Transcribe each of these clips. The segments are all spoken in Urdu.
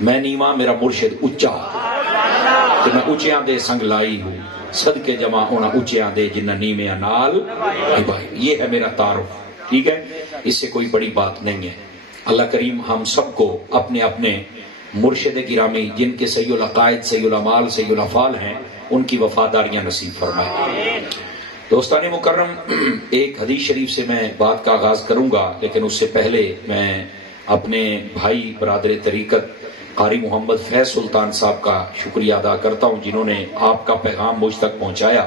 میں نیواں میرا مرشد اچا کہ میں اچیاں دے سنگ لائی ہوں صدقے جمع ہونا اچیاں دے جنہ نیویاں نال بھائی. یہ ہے میرا تعارف. ٹھیک ہے, اس سے کوئی بڑی بات نہیں ہے. اللہ کریم ہم سب کو اپنے اپنے مرشد گرامی جن کے سید العقائد سید الاعمال سید الافعال ہیں ان کی وفاداریاں نصیب فرمائے. دوستان مکرم, ایک حدیث شریف سے میں بات کا آغاز کروں گا, لیکن اس سے پہلے میں اپنے بھائی برادر طریقت قاری محمد فیض سلطان صاحب کا شکریہ ادا کرتا ہوں جنہوں نے آپ کا پیغام مجھ تک پہنچایا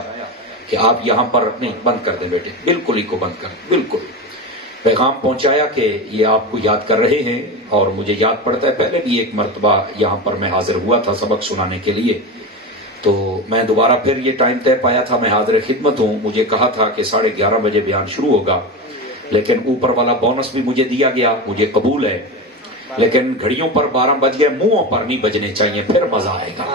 کہ آپ یہاں پر نہیں بند کر دیں بیٹے, بالکل ہی کو بند کر دیں, بالکل پیغام پہنچایا کہ یہ آپ کو یاد کر رہے ہیں. اور مجھے یاد پڑتا ہے پہلے بھی ایک مرتبہ یہاں پر میں حاضر ہوا تھا سبق سنانے کے لیے, تو میں دوبارہ پھر یہ ٹائم طے پایا تھا, میں حاضر خدمت ہوں. مجھے کہا تھا کہ 11:30 بجے بیان شروع ہوگا, لیکن اوپر والا بونس بھی مجھے دیا گیا, مجھے قبول ہے, لیکن گھڑیوں پر 12 بج گئے, منہوں پر نہیں بجنے چاہیے, پھر مزہ آئے گا.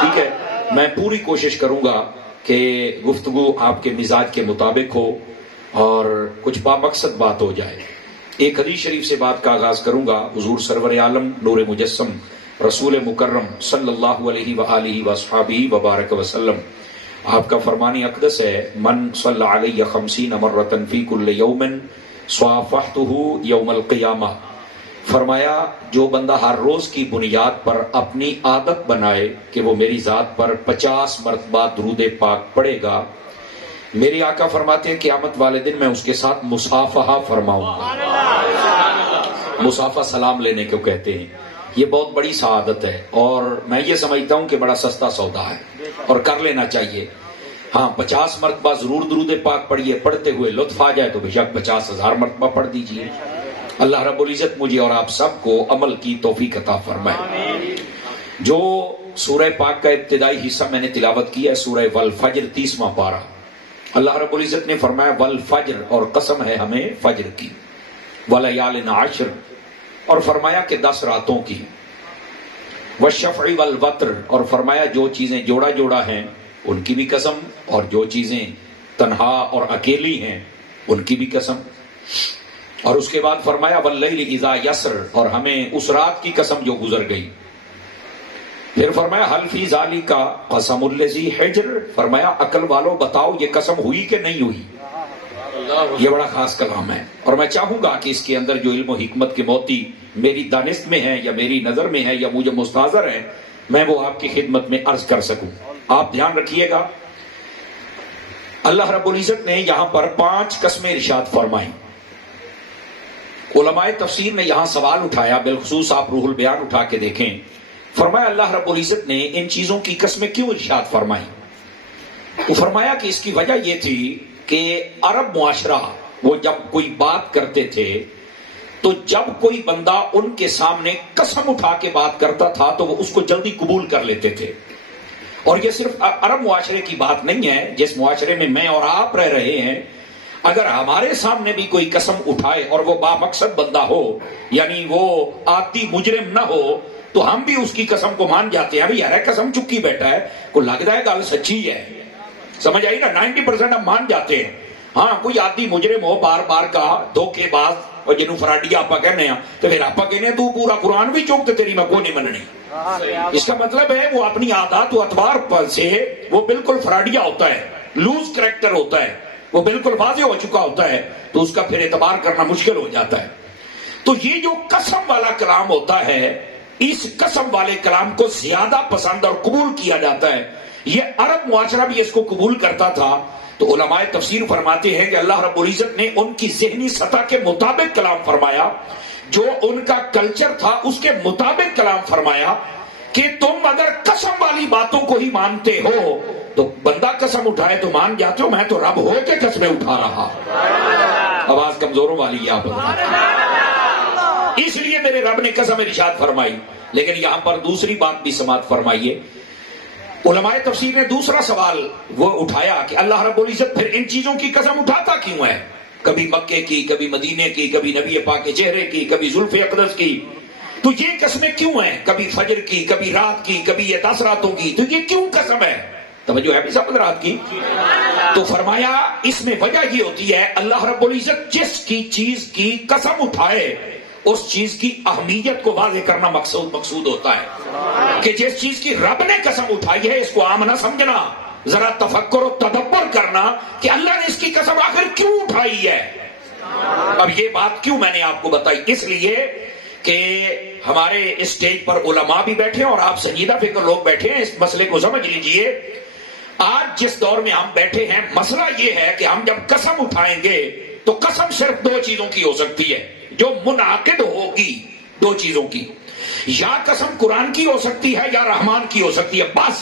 ٹھیک ہے, میں پوری کوشش کروں گا کہ گفتگو آپ کے مزاج کے مطابق ہو اور کچھ بامقصد بات ہو جائے. ایک حدیث شریف سے بات کا آغاز کروں گا. حضور سرور عالم نور مجسم رسول مکرم صلی اللہ علیہ وآلہ وصحبہ وبارک وسلم, آپ کا فرمان اقدس ہے, من صلی علیہ 50 مرۃ فی کل یوم صافحتہ یوم القیامہ. فرمایا جو بندہ ہر روز کی بنیاد پر اپنی عادت بنائے کہ وہ میری ذات پر 50 مرتبہ درود پاک پڑھے گا, میری آقا فرماتے ہیں قیامت والے دن میں اس کے ساتھ مصافحہ فرماؤں گا. مصافحہ سلام لینے کو کہتے ہیں. یہ بہت بڑی سعادت ہے اور میں یہ سمجھتا ہوں کہ بڑا سستا سودا ہے اور کر لینا چاہیے. ہاں 50 مرتبہ ضرور درود پاک پڑھیے, پڑھتے ہوئے لطف آ جائے تو بے شک 50,000 مرتبہ پڑھ دیجئے. اللہ رب العزت مجھے اور آپ سب کو عمل کی توفیق عطا فرمائے. جو سورہ پاک کا ابتدائی حصہ میں نے تلاوت کیا ہے سورہ والفجر 30واں پارہ. اللہ رب العزت نے فرمایا والفجر, اور قسم ہے ہمیں فجر کی, ولیال عشر, اور فرمایا کہ 10 راتوں کی, والشفع والوتر, اور فرمایا جو چیزیں جوڑا جوڑا ہیں ان کی بھی قسم, اور جو چیزیں تنہا اور اکیلی ہیں ان کی بھی قسم. اور اس کے بعد فرمایا واللیل اذا یسر, اور ہمیں اس رات کی قسم جو گزر گئی. پھر فرمایا حل فی ذالک قسم الذی حجر, فرمایا عقل والو بتاؤ یہ قسم ہوئی کہ نہیں ہوئی. یہ بڑا خاص کلام ہے اور میں چاہوں گا کہ اس کے اندر جو علم و حکمت کے موتی میری دانست میں ہیں یا میری نظر میں ہیں یا مجھے مستحضر ہیں, میں وہ آپ کی خدمت میں عرض کر سکوں. آپ دھیان رکھیے گا, اللہ رب العزت نے یہاں پر 5 قسمیں ارشاد فرمائیں. علماء تفسیر نے یہاں سوال اٹھایا, بالخصوص آپ روح البیان اٹھا کے دیکھیں. فرمایا اللہ رب العزت نے ان چیزوں کی قسمیں کیوں ارشاد فرمائی؟ وہ فرمایا کہ اس کی وجہ یہ تھی کہ عرب معاشرہ وہ جب کوئی بات کرتے تھے تو جب کوئی بندہ ان کے سامنے قسم اٹھا کے بات کرتا تھا تو وہ اس کو جلدی قبول کر لیتے تھے. اور یہ صرف عرب معاشرے کی بات نہیں ہے, جس معاشرے میں میں اور آپ رہ رہے ہیں, اگر ہمارے سامنے بھی کوئی قسم اٹھائے اور وہ بامقصد بندہ ہو, یعنی وہ عادی مجرم نہ ہو, تو ہم بھی اس کی قسم کو مان جاتے ہیں. ابھی یار قسم چکی بیٹھا ہے, کو لگتا ہے گل سچی ہے, سمجھ آئی نا, 90% ہم مان جاتے ہیں. ہاں کوئی عادی مجرم ہو بار بار کا دھوکے باز, اور جنہوں فراڈیا آپ کہنے ہیں, تو پھر آپ کہنے ہیں تو پورا قرآن بھی چوک تو تیری میں کو نہیں مننی. اس کا مطلب ہے وہ اپنی عادات و اطوار پر سے وہ بالکل فراڈیا ہوتا ہے, لوز کریکٹر ہوتا ہے, وہ بالکل واضح ہو چکا ہوتا ہے, تو اس کا پھر اعتبار کرنا مشکل ہو جاتا ہے. تو یہ جو قسم والا کلام ہوتا ہے, اس قسم والے کلام کو زیادہ پسند اور قبول کیا جاتا ہے. یہ عرب معاشرہ بھی اس کو قبول کرتا تھا. تو علماء تفسیر فرماتے ہیں کہ اللہ رب العزت نے ان کی ذہنی سطح کے مطابق کلام فرمایا, جو ان کا کلچر تھا اس کے مطابق کلام فرمایا کہ تم اگر قسم والی باتوں کو ہی مانتے ہو تو بندہ قسم اٹھائے تو مان جاتے ہو, میں تو رب ہو کے قسمیں اٹھا رہا. آواز کمزوروں والی ہے آپ, اس لیے میرے رب نے قسم ارشاد فرمائی. لیکن یہاں پر دوسری بات بھی سماعت فرمائیے. علماء تفسیر نے دوسرا سوال وہ اٹھایا کہ اللہ رب العزت پھر ان چیزوں کی قسم اٹھاتا کیوں ہے, کبھی مکے کی, کبھی مدینے کی, کبھی نبی پاک کے چہرے کی, کبھی زلف اقدس کی, تو یہ قسمیں کیوں ہیں, کبھی فجر کی, کبھی رات کی, کبھی یہ 10 راتوں کی, تو یہ کیوں قسم ہے؟ توجہ ہے بھی سب رات کی. تو فرمایا اس میں وجہ یہ ہوتی ہے اللہ رب العزت جس کی چیز کی قسم اٹھائے اس چیز کی اہمیت کو واضح کرنا مقصود ہوتا ہے کہ جس چیز کی رب نے قسم اٹھائی ہے اس کو عام نہ سمجھنا، ذرا تفکر و تدبر کرنا کہ اللہ نے اس کی قسم آخر کیوں اٹھائی ہے۔ اب یہ بات کیوں میں نے آپ کو بتائی؟ اس لیے کہ ہمارے اسٹیج پر علماء بھی بیٹھے ہیں اور آپ سنجیدہ فکر لوگ بیٹھے ہیں، اس مسئلے کو سمجھ لیجئے۔ آج جس دور میں ہم بیٹھے ہیں مسئلہ یہ ہے کہ ہم جب قسم اٹھائیں گے تو قسم صرف دو چیزوں کی ہو سکتی ہے جو منعقد ہوگی، دو چیزوں کی، یا قسم قرآن کی ہو سکتی ہے یا رحمان کی ہو سکتی ہے، بس۔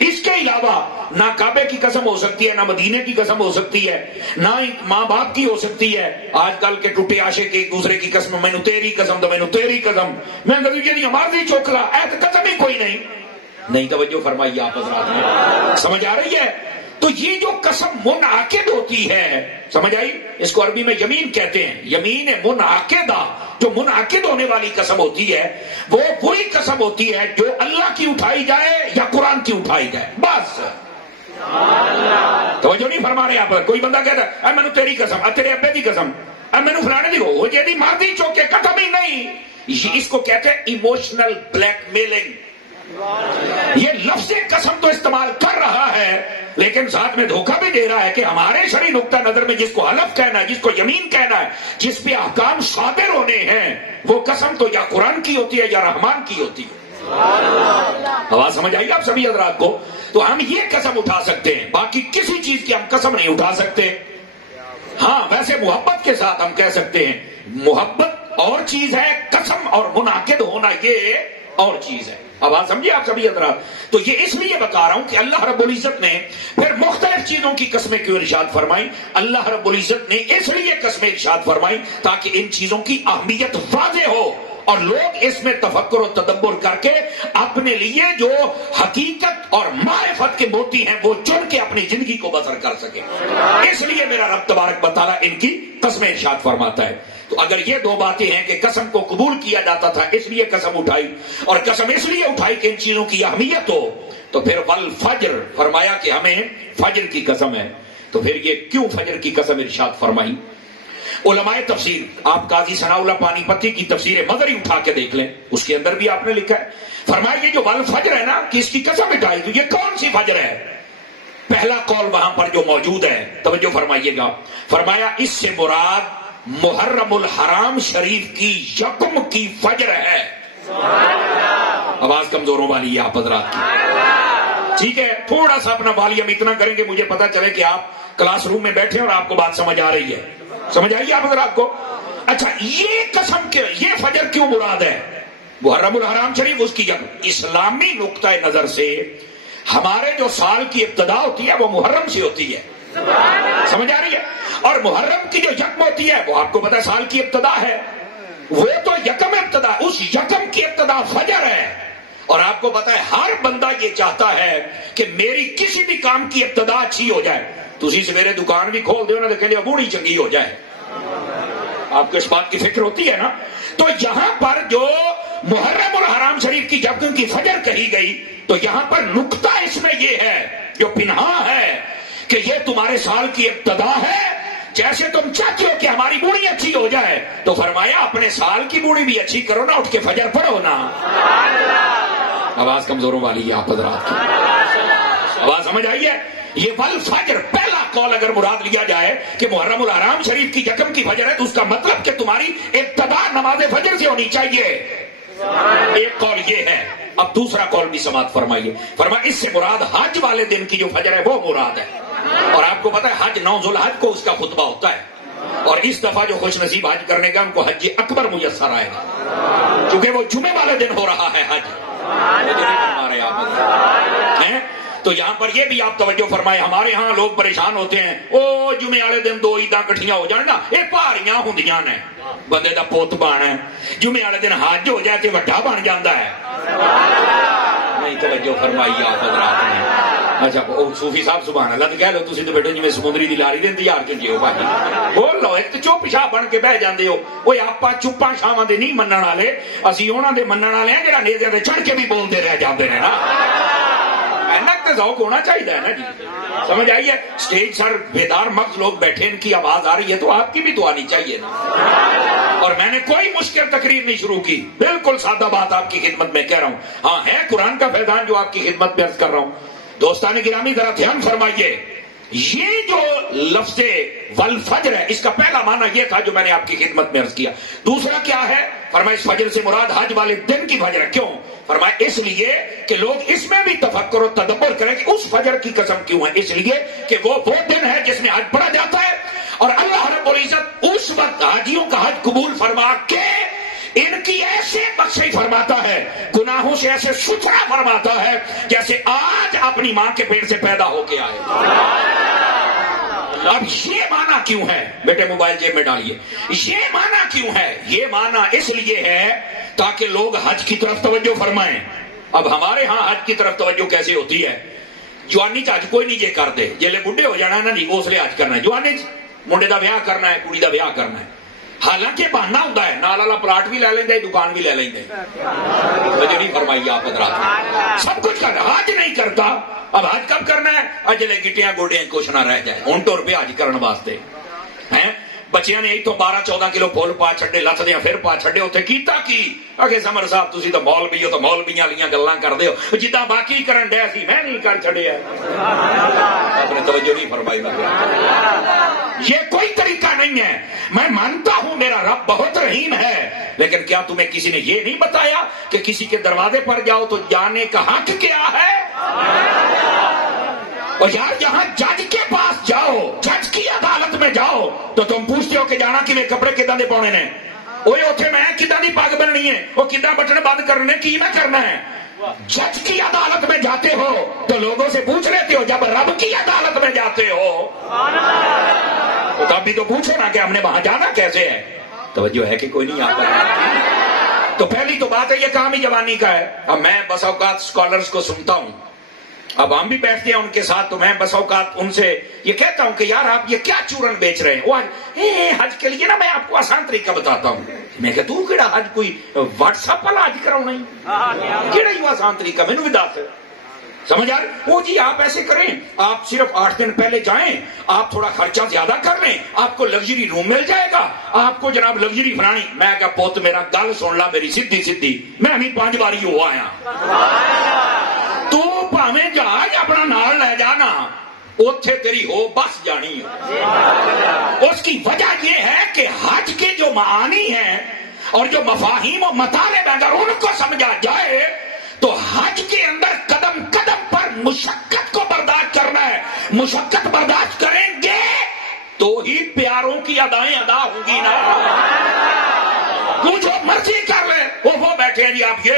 اس کے علاوہ نہ کعبے کی قسم ہو سکتی ہے، نہ مدینے کی قسم ہو سکتی ہے، نہ ماں باپ کی ہو سکتی ہے۔ آج کل کے ٹوٹے عاشق ایک دوسرے کی قسم، میں نے تیری قسم تو میں نے تیری قسم، میں کبھی جی ہماری چوکلا ایت قسم ہی کوئی نہیں توجہ فرمائیے آپ حضرات، سمجھ آ رہی ہے؟ تو یہ جو قسم منعقد ہوتی ہے، سمجھ آئی؟ اس کو عربی میں یمین کہتے ہیں، یمین منعقدہ، جو منعقد ہونے والی قسم ہوتی ہے وہ وہی قسم ہوتی ہے جو اللہ کی اٹھائی جائے یا قرآن کی اٹھائی جائے، بس۔ توجہ نہیں فرما رہے آپ؟ کوئی بندہ کہتا ہے اے میں نے تیری قسم، تیرے ابے کی قسم، اے میں نے فلانے دی وہ جی مردی چوکے قسم ہی نہیں۔ اس کو کہتے ہیں ایموشنل بلیک میلنگ۔ یہ لفظ قسم تو استعمال کر رہا ہے لیکن ساتھ میں دھوکہ بھی دے رہا ہے کہ ہمارے شرعی نقطہ نظر میں جس کو حلف کہنا ہے، جس کو یمین کہنا ہے، جس پہ احکام صادر ہونے ہیں، وہ قسم تو یا قرآن کی ہوتی ہے یا رحمان کی ہوتی ہے۔ آواز سمجھ آئی آپ سبھی حضرات کو؟ تو ہم یہ قسم اٹھا سکتے ہیں، باقی کسی چیز کی ہم قسم نہیں اٹھا سکتے۔ ہاں ویسے محبت کے ساتھ ہم کہہ سکتے ہیں، محبت اور چیز ہے، قسم اور منعقد ہونا یہ اور چیز ہے۔ آواز سمجھیے آپ سبھی حضرات؟ تو یہ اس لیے بتا رہا ہوں کہ اللہ رب العزت نے پھر مختلف چیزوں کی قسمیں کیوں ارشاد فرمائی؟ اللہ رب العزت نے اس لیے قسمیں ارشاد فرمائی تاکہ ان چیزوں کی اہمیت واضح ہو اور لوگ اس میں تفکر و تدبر کر کے اپنے لیے جو حقیقت اور معرفت کے موتی ہیں وہ چن کے اپنی زندگی کو بسر کر سکیں۔ اس لیے میرا رب تبارک و تعالی ان کی قسمیں ارشاد فرماتا ہے۔ تو اگر یہ دو باتیں ہیں کہ قسم کو قبول کیا جاتا تھا اس لیے قسم اٹھائی، اور قسم اس لیے اٹھائی کہ ان چیزوں کی اہمیت ہو، تو پھر والفجر فرمایا کہ ہمیں فجر کی قسم ہے۔ تو پھر یہ کیوں فجر کی قسم ارشاد فرمائی؟ علماء تفسیر، آپ قاضی ثناء اللہ پانی پتی کی تفسیر مدری اٹھا کے دیکھ لیں، اس کے اندر بھی آپ نے لکھا ہے، فرمایا یہ جو والفجر ہے نا کہ اس کی قسم اٹھائی، تو یہ کون سی فجر ہے؟ پہلا قول وہاں پر جو موجود ہے توجہ فرمائیے گا، فرمایا اس سے مراد محرم الحرام شریف کی یکم کی فجر ہے۔ آواز کمزوروں والی ہے آپ حضرات کی، ٹھیک ہے؟ تھوڑا سا اپنا والیوم اتنا کریں کہ مجھے پتا چلے کہ آپ کلاس روم میں بیٹھے اور آپ کو بات سمجھ آ رہی ہے۔ سمجھ آئیے آپ حضرات کو؟ اچھا یہ قسم کے یہ فجر کیوں مراد ہے؟ محرم الحرام شریف اس کی یکم، اسلامی نقطۂ نظر سے ہمارے جو سال کی ابتدا ہوتی ہے وہ محرم سے ہوتی ہے، سمجھ آ رہی ہے؟ اور محرم کی جو یکم ہوتی ہے وہ آپ کو پتا ہے سال کی ابتدا ہے، وہ تو یکم ابتدا، اس یکم کی ابتدا فجر ہے۔ اور آپ کو پتا ہے ہر بندہ یہ چاہتا ہے کہ میری کسی بھی کام کی ابتدا اچھی ہو جائے۔ تسی سویرے دکان بھی کھول دو نا تو کہتے بوڑھی چنگی ہو جائے، آپ کو اس بات کی فکر ہوتی ہے نا؟ تو یہاں پر جو محرم الحرام شریف کی یکم کی فجر کہی گئی تو یہاں پر نقطہ اس میں یہ ہے جو پنہاں ہے کہ یہ تمہارے سال کی ابتدا ہے۔ جیسے تم چاہتے ہو کہ ہماری بوڑھی اچھی ہو جائے تو فرمایا اپنے سال کی بوڑھی بھی اچھی کرو نا، اٹھ کے فجر پڑھو نا۔ آواز کمزوروں والی ہے آپ حضرات کی، آواز سمجھ آئی ہے؟ یہ والفجر پہلا قول اگر مراد لیا جائے کہ محرم الحرام شریف کی یکم کی فجر ہے تو اس کا مطلب کہ تمہاری ابتدا نماز فجر سے ہونی چاہیے، ایک قول یہ ہے۔ اب دوسرا قول بھی سماعت فرمائیے، فرمایا اس سے مراد حج والے دن کی جو فجر ہے وہ مراد ہے۔ اور آپ کو پتا ہے حج 9 ذوالحج کو اس کا خطبہ ہوتا ہے، اور اس دفعہ جو خوش نصیب حج کرنے کا ان کو حج اکبر میسر آئے گا کیونکہ وہ جمعے والے دن ہو رہا ہے حج۔ تو یہاں پر یہ بھی آپ توجہ فرمائے، ہمارے ہاں لوگ پریشان ہوتے ہیں، او جمعے والے دن 2 عیداں کٹھیاں ہو جان نا یہ پہاڑیاں ہوندیاں نے، بندے دا پوت بن ہے، جمعے والے دن حج ہو جائے تو وڈا بن جاتا ہے۔ نہیں توجہ فرمائی آپ حضرات نے؟ اچھا صوفی صاحب سبحان اللہ تو کہہ لو، تسی تو بیٹھے جی سمندری دی لاری دے انتظار چ جیو بھائی، بول لو ایک چپ شاہ بن کے بہ جاندے ہو۔ اوے آپ چپاں شاواں دے نہیں منن والے، اسی انہاں دے منن والے ہیں جڑا نیزے تے چڑھ کے بھی بولتے رہ جاندے نے نا۔ محنت تے ذوق ہونا چاہیے نا جی، سمجھ آئی ہے؟ اسٹیج سر بیدار مغز لوگ بیٹھے، ان کی آواز آ رہی ہے تو آپ کی بھی تو آنی چاہیے نا۔ اور میں نے کوئی مشکل تقریر نہیں شروع کی، بالکل سادہ بات آپ کی خدمت میں کہہ رہا ہوں. ہاں ہے قرآن کا فیضان جو آپ کی خدمت میں عرض کر رہا ہوں. دوستان گرامی ذرا دھیان فرمائیے، یہ جو لفظ والفجر ہے اس کا پہلا معنی یہ تھا جو میں نے آپ کی خدمت میں عرض کیا. دوسرا کیا ہے؟ فرمایا اس فجر سے مراد حج والے دن کی فجر ہے. کیوں؟ فرمایا اس لیے کہ لوگ اس میں بھی تفکر و تدبر کریں کہ اس فجر کی قسم کیوں ہے. اس لیے کہ وہ دن ہے جس میں حج پڑھا جاتا ہے، اور اللہ رب العزت اس وقت حاجیوں کا حج قبول فرما کے ان کی ایسے بخشی فرماتا ہے، گناہوں سے ایسے ستھرا فرماتا ہے جیسے آج اپنی ماں کے پیٹ سے پیدا ہو کے آئے. اب یہ معنی کیوں ہے؟ بیٹے موبائل جیب میں ڈالیے. یہ معنی کیوں ہے؟ یہ معنی اس لیے ہے تاکہ لوگ حج کی طرف توجہ فرمائیں. اب ہمارے ہاں حج کی طرف توجہ کیسے ہوتی ہے؟ جوانی چ حج کوئی نہیں جے کر دے، جیلے بڈھے ہو جانا ہے نا جی اس لیے حج کرنا ہے. جوانی منڈے دا بیاہ کرنا ہے، کڑی دا بیاہ کرنا ہے، حالانکہ بہانا ہوتا ہے، نال والا پلاٹ بھی لے لیں، دکان بھی لے لیں. مجھے نہیں فرمائی آپ حضرات، سب کچھ کرنا، حج نہیں کرتا. اب حج کب کرنا ہے؟ اجلے گٹیاں گوڈیاں کچھ نہ رہ جائے. ہوں ٹر پہ حج کرنے واسطے ہیں بچیاں نے تو 12-14 کلو پھول پا چھڈے، لت دیا پھر پا چھڈے. اتنے کیتا کی اگے سمر صاحب تسی تو مولوی ہو، تو مولویاں والیاں گلاں کردے ہو جداں باقی کرن ڈے سی میں نہیں کر چھڈیا. آپ نے توجہ نہیں فرمائی. یہ کوئی طریقہ نہیں ہے. میں مانتا ہوں میرا رب بہت رحیم ہے، لیکن کیا تمہیں کسی نے یہ نہیں بتایا کہ کسی کے دروازے پر جاؤ تو جانے کا حق کیا ہے؟ اور یار جہاں جج کے پاس جاؤ، جج کی عدالت میں جاؤ تو تم پوچھتے ہو کہ جانا کہ کپڑے کداں دے پاؤنے نے، وہ اتنے میں کداں دی پگ بننی ہے، وہ کداں بٹن بند کرنے کی میں کرنا ہے. جج کی عدالت میں جاتے ہو تو لوگوں سے پوچھ لیتے ہو، جب رب کی عدالت میں جاتے ہو تو تب بھی تو پوچھو نا کہ ہم نے وہاں جانا کیسے ہے. توجہ ہے کہ کوئی نہیں آتا؟ تو پہلی تو بات ہے یہ کام ہی جوانی کا ہے. اب میں بس اوقات اسکالرس کو سنتا ہوں، اب ہم بھی بیٹھتے ہیں ان کے ساتھ، تو میں بس اوقات ان سے یہ کہتا ہوں کہ یار آپ یہ کیا چورن بیچ رہے ہیں؟ وہ حج کے لیے نا میں آپ کو آسان طریقہ بتاتا ہوں. میں کہ تو کیڑا حج کوئی واٹس ایپ والا حج کراؤ نہیں، کیڑا ہی آسان طریقہ مینوں بھی دس سمجھ آ رہی؟ وہ جی آپ ایسے کریں، آپ صرف 8 دن پہلے جائیں، آپ تھوڑا خرچہ زیادہ کر لیں، آپ کو لگژری روم مل جائے گا، آپ کو جناب لگژری بنانی. میں کہا پوت میرا گل سن لا میری سیدھی، میں بھی 5 باری ہو آیا. تو پاویں جہاز اپنا نال لے جانا، اوتھے تیری ہو بس جانی ہے. اس کی وجہ یہ ہے کہ حج کے جو معانی ہیں اور جو مفاہیم و مطالب اگر ان کو سمجھا جائے تو حج کے اندر قدم قدم پر مشقت کو برداشت کرنا ہے. مشقت برداشت کریں گے تو ہی پیاروں کی ادائیں ادا ہوں گی نا. تو جو مرضی کر لیں، وہ بیٹھے ہیں جی آپ یہ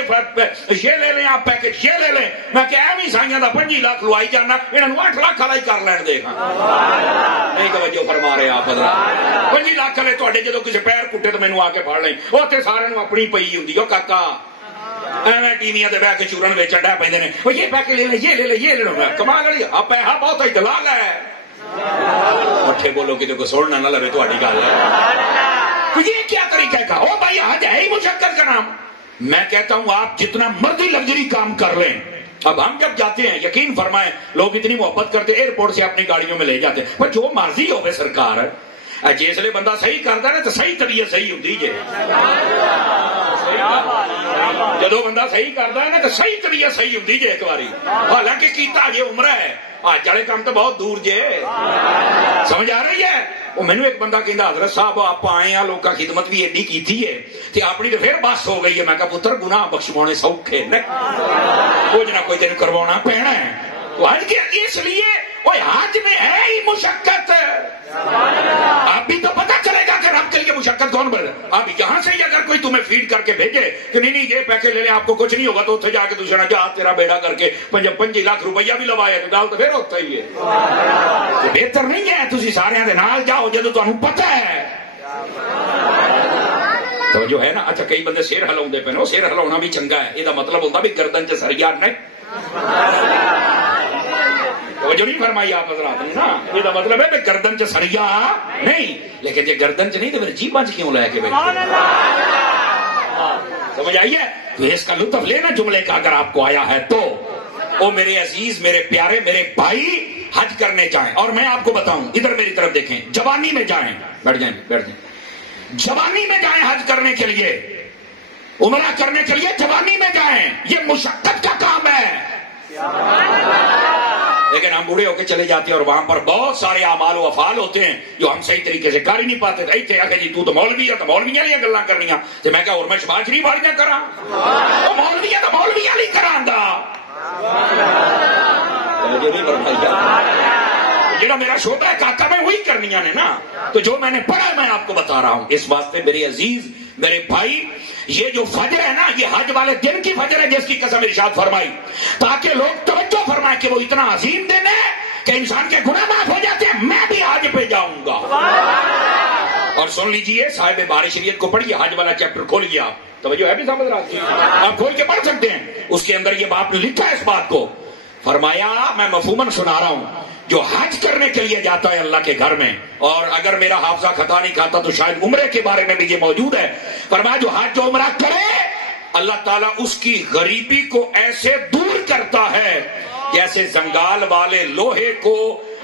لے لیں، آپ پیکج یہ لے لیں. میں کہ ایویں سائیاں دا 5 لاکھ لوائی جانا، انہوں 8 لاکھ والا ہی کر لین دے گا. نہیں توجہ فرما رہے آپ حضرات. 5 لاکھ والے تھوڑے جدو کسی پیر کٹے تو مینوں آ کے پڑھ لیں، اتنے سارے اپنی پئی ہوں. کاکا ایویں ٹیویاں تے بیٹھ کے چورن ویچن ڈے پے نے، وہ یہ پیکج لے لیں، یہ لے لیں، یہ لے لیں. کمال والی پیسہ بہت ہی دلال ہے. اٹھے بولو کہ کو سوڑنا نہ لگے تہاڈی گل ہے. یہ کیا طریقہ کا؟ او بھائی حج ہے ہی مشقت کا نام. میں کہتا ہوں آپ جتنا مرضی لگژری کام کر لیں. اب ہم جب جاتے ہیں یقین فرمائیں لوگ اتنی محبت کرتے ایئرپورٹ سے اپنی گاڑیوں میں لے جاتے ہیں، پر جو مرضی ہوے سرکار جسے بندہ صحیح کرتا ہے تو صحیح طریقے صحیح ہوتی جی. جدو بندہ صحیح کرتا ہے نا تو صحیح طریقے صحیح ہوتی جی. ایک باری حالانکہ کیتا جی عمرہ ہے، حج والے کام تو بہت دور جے. سمجھ آ رہی ہے؟ وہ مینو ایک بندہ کہندا حضرت صاحب آپ آئے ہیں، لوگوں کی خدمت بھی ایڈی کی ہے تے اپنی تو پھر بس ہو گئی ہے. میں کہا پتر گناہ بخشوانے سوکھے کچھ نہ کوئی تین کروانا پینا ہے. تو حج کے اس لیے وہ حج میں ہے ہی مشقت. آپ بھی تو پتہ چلے گا کہ رب کے لیے مشقت کون بڑھ. اب یہاں سے ہی اگر کوئی تمہیں فیڈ کر کے بھیجے کہ نہیں یہ پیکج لے لیں آپ کو کچھ نہیں ہوگا، تو اتنے جا کے دوسرا جا تیرا بیڑا کر کے 5 لاکھ روپیہ بھی لوایا تو گل تو پھر ہوتا ہی ہے. بہتر نہیں ہے تسی سارے دے نال جاؤ جدو تمہیں پتہ ہے. توجہ ہے نا؟ اچھا کئی بندے سر ہلاؤندے پے، سر ہلاؤنا بھی چنگا ہے، یہ مطلب ہوتا بھی گردن چ سریا نہیں. جو نہیں فرمائی آپ حضرات نے نا، یہ مطلب ہے کہ گردن چ سریا نہیں، لیکن یہ گردن چ نہیں تو پھر جیباں چ کیوں لے کے بیٹھے؟ سمجھ آئیے؟ تو اس کا لطف لینا جملے کا اگر آپ کو آیا ہے تو. او میرے عزیز، میرے پیارے، میرے بھائی حج کرنے جائیں. اور میں آپ کو بتاؤں ادھر میری طرف دیکھیں، جوانی میں جائیں، بیٹھ جائیں. جوانی میں جائیں حج کرنے کے لیے، عمرہ کرنے کے لیے جوانی میں جائیں، یہ مشقت کا کام ہے، لیکن ہم بوڑھے ہو کے چلے جاتے ہیں اور وہاں پر بہت سارے اعمال و افعال ہوتے ہیں جو ہم صحیح طریقے سے کر ہی نہیں پاتے. جی تو مولوی ہے تو مولویاں نہیں گلا کرنی تو میں کہا اور میں شباز شریف والیاں کرا، مولوی ہے تو مولویاں نہیں کراندا. جڑا میرا شعبہ ہے کاکا میں وہی کرنیاں نے نا. تو جو میں نے پڑھا میں آپ کو بتا رہا ہوں. اس واسطے میرے عزیز میرے بھائی، یہ جو فجر ہے نا یہ حج والے دن کی فجر ہے جس کی قسم ارشاد فرمائی، تاکہ لوگ توجہ فرمائیں کہ وہ اتنا عظیم دن ہے کہ انسان کے گناہ معاف ہو جاتے ہیں. میں بھی حج پہ جاؤں گا. اور سن لیجئے، صاحب باری شریعت کو پڑھیے، حج والا چیپٹر کھولیے آپ، توجہ ہے بھی سمجھ رہا ہے آپ کھول کے پڑھ سکتے ہیں. اس کے اندر یہ بات لکھا ہے اس بات کو. فرمایا میں مفہوماً سنا رہا ہوں، جو حج کرنے کے لیے جاتا ہے اللہ کے گھر میں، اور اگر میرا حافظہ خطا نہیں کھاتا تو شاید عمرے کے بارے میں بھی یہ موجود ہے. فرمایا جو حج و عمرہ کرے اللہ تعالیٰ اس کی غریبی کو ایسے دور کرتا ہے جیسے زنگال والے لوہے کو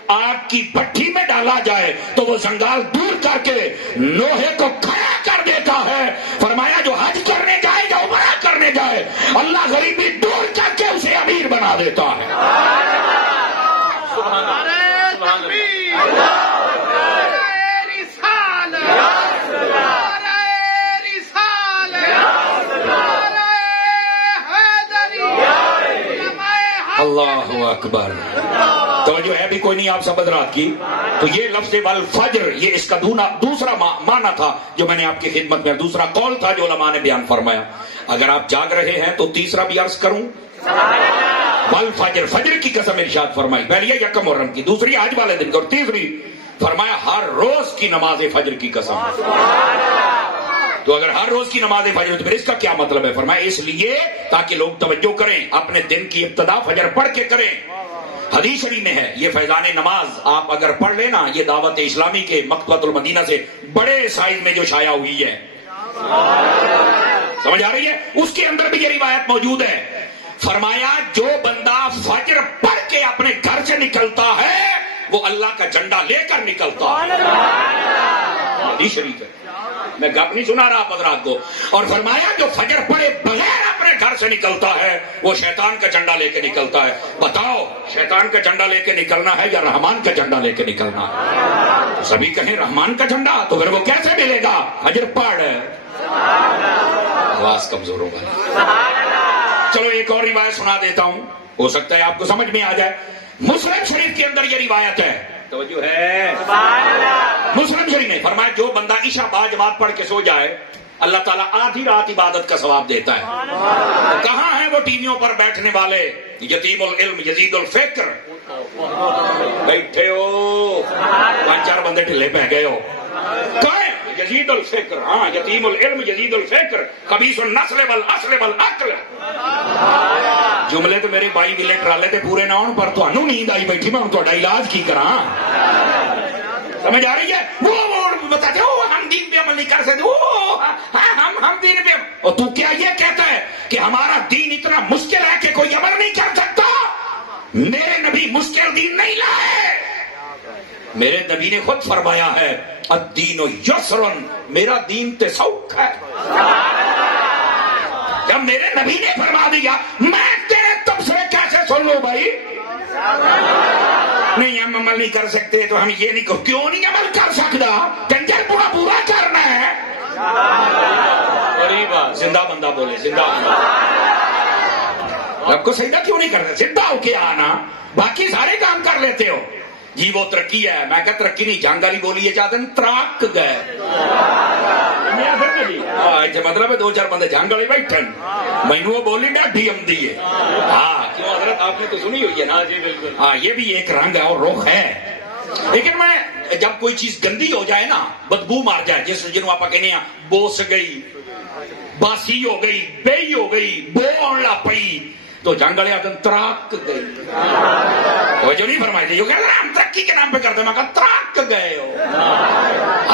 آگ کی بھٹی میں ڈالا جائے تو وہ زنگال دور کر کے لوہے کو کھڑا کر دیتا ہے. فرمایا جو حج کرنے جائے جو عمرہ کرنے جائے اللہ غریبی دور کر کے اسے امیر بنا دیتا ہے. اللہ اکبر. توجہ ہے بھی کوئی نہیں آپ سب حضرات کی. تو یہ لفظ والفجر یہ اس کا دوسرا معنی تھا جو میں نے آپ کی خدمت میں، دوسرا قول تھا جو علماء نے بیان فرمایا. اگر آپ جاگ رہے ہیں تو تیسرا بھی عرض کروں، والفجر، فجر کی قسم ارشاد فرمائی. پہلی یکم محرم کی، دوسری حج والے دن کی، اور تیسری فرمایا ہر روز کی نماز فجر کی قسم. تو اگر ہر روز کی نماز فجر تو پھر اس کا کیا مطلب ہے؟ فرمایا اس لیے تاکہ لوگ توجہ کریں، اپنے دن کی ابتدا فجر پڑھ کے کریں. حدیث شریف میں ہے یہ فیضان نماز آپ اگر پڑھ لینا، یہ دعوت اسلامی کے مکتبۃ المدینہ سے بڑے سائز میں جو شائع ہوئی ہے، سمجھ آ رہی ہے؟ اس کے اندر بھی یہ روایت موجود ہے. فرمایا جو بندہ فجر پڑھ کے اپنے گھر سے نکلتا ہے وہ اللہ کا جھنڈا لے کر نکلتا ہے. حدیث شریف ہے، میں گپ نہیں سنا رہا آپ حضرات کو. اور فرمایا جو فجر پڑھے بغیر اپنے گھر سے نکلتا ہے وہ شیطان کا جھنڈا لے کے نکلتا ہے. بتاؤ شیطان کا جھنڈا لے کے نکلنا ہے یا رحمان کا جھنڈا لے کے نکلنا ہے؟ سبھی کہیں رحمان کا جھنڈا، تو پھر وہ کیسے ملے گا؟ فجر پڑھ. آواز کمزور ہوگا. چلو ایک اور روایت سنا دیتا ہوں، ہو سکتا ہے آپ کو سمجھ میں آ جائے. مسلم شریف کے اندر یہ روایت ہے، توجہ ہے، مسلم شریف نے فرمایا جو بندہ عشاء با جماعت پڑھ کے سو جائے اللہ تعالیٰ آدھی رات عبادت کا ثواب دیتا ہے. کہاں ہیں وہ ٹی ویوں پر بیٹھنے والے یتیم العلم یزید الفکر؟ بیٹھے ہو 5-4 بندے ٹھلے پہ گئے ہو. یزید الفکر، ہاں یتیم العلم یزید الفکر، خبیث النسل والعسل والعقل. جملے تو میرے بھائی ویلے ٹرالے تے پورے نہ ہون پر تھانوں نیند آئی بیٹھی میں تہاڈا علاج کی کراں. سمجھ آ رہی ہے؟ وہ بتاتے ہو ہم دین پہ عمل نہیں کر سکتے، ہم دین پہ. اور تو کیا یہ کہتا ہے کہ ہمارا دین اتنا مشکل ہے کہ کوئی عمل نہیں کر سکتا؟ میرے نبی مشکل دین نہیں لائے. میرے نبی نے خود فرمایا ہے الدین یسرن، میرا دین تے سوکھ ہے. جب میرے نبی نے فرما دیا میں تیرے تبصرے کیسے سن لوں بھائی؟ نہیں ہم عمل نہیں کر سکتے تو ہم یہ نہیں کہ کیوں نہیں عمل کر سکتا؟ کنجر پورا پورا کرنا ہے. زندہ بندہ بولے زندہ بندہ. آپ کو سجدہ کیوں نہیں کرتے؟ سیدھا ہو کے آنا، باقی سارے کام کر لیتے ہو. جی وہ ترقی ہے، میں کہا ترقی نہیں، جنگ والی بولی ہے چاہتے ہیں تراک گئے. مطلب ہے 2-4 بندے جنگ والے بیٹھے مینو وہ بولی میں ڈی ایم دی ہے. ہاں کیوں حضرت آپ نے تو سنی ہوئی ہے نا. جی بالکل. ہاں یہ بھی ایک رنگ ہے اور رخ ہے. لیکن میں جب کوئی چیز گندی ہو جائے نا، بدبو مار جائے، جس جنوں آپ کہنے ہیں بوس گئی، باسی ہو گئی، بےئی ہو گئی، بو آن لا پئی، تو جنگ والے آدم تراک گئی. وہ جو نہیں فرمائے تھے جو کہتے ہیں ہم ترقی کے نام پہ کرتے ہیں، میں کہا تراک گئے ہو.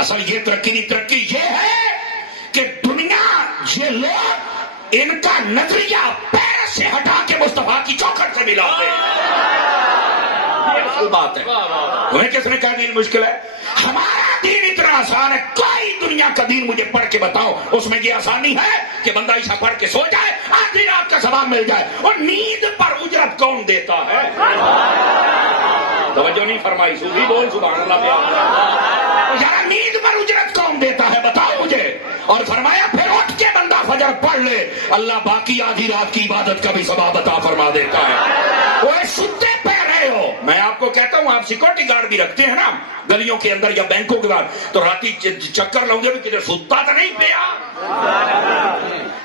اصل یہ ترقی نہیں، ترقی یہ ہے کہ دنیا یہ لوگ ان کا نظریہ پیر سے ہٹا کے مصطفیٰ کی چوکھٹ سے ملا دے. یہ اصل بات ہے. تمہیں کس نے کہا دین مشکل ہے؟ ہمارا دین اتنا آسان ہے, کوئی دنیا کا دین مجھے پڑھ کے بتاؤ اس میں یہ آسانی ہے کہ بندہ عشاء پڑھ کے سو جائے, آدھی رات کا ثواب مل جائے. اور نیند پر اجرت کون دیتا ہے؟ توجہ نہیں فرمائی, صوفی بول سبحان اللہ پہ. یار نیند پر اجرت کون دیتا ہے بتاؤ مجھے. اور فرمایا پھر اٹھ کے بندہ فجر پڑھ لے, اللہ باقی آدھی رات کی عبادت کا بھی ثواب عطا فرما دیتا ہے. وہ ستے پہ رہے ہو, میں آپ کو کہتا ہوں, آپ سیکورٹی گارڈ بھی رکھتے ہیں نا گلیوں کے اندر یا بینکوں کے بعد, تو راتی چکر لاؤں گے بھی کدھر ستا تو نہیں پیا,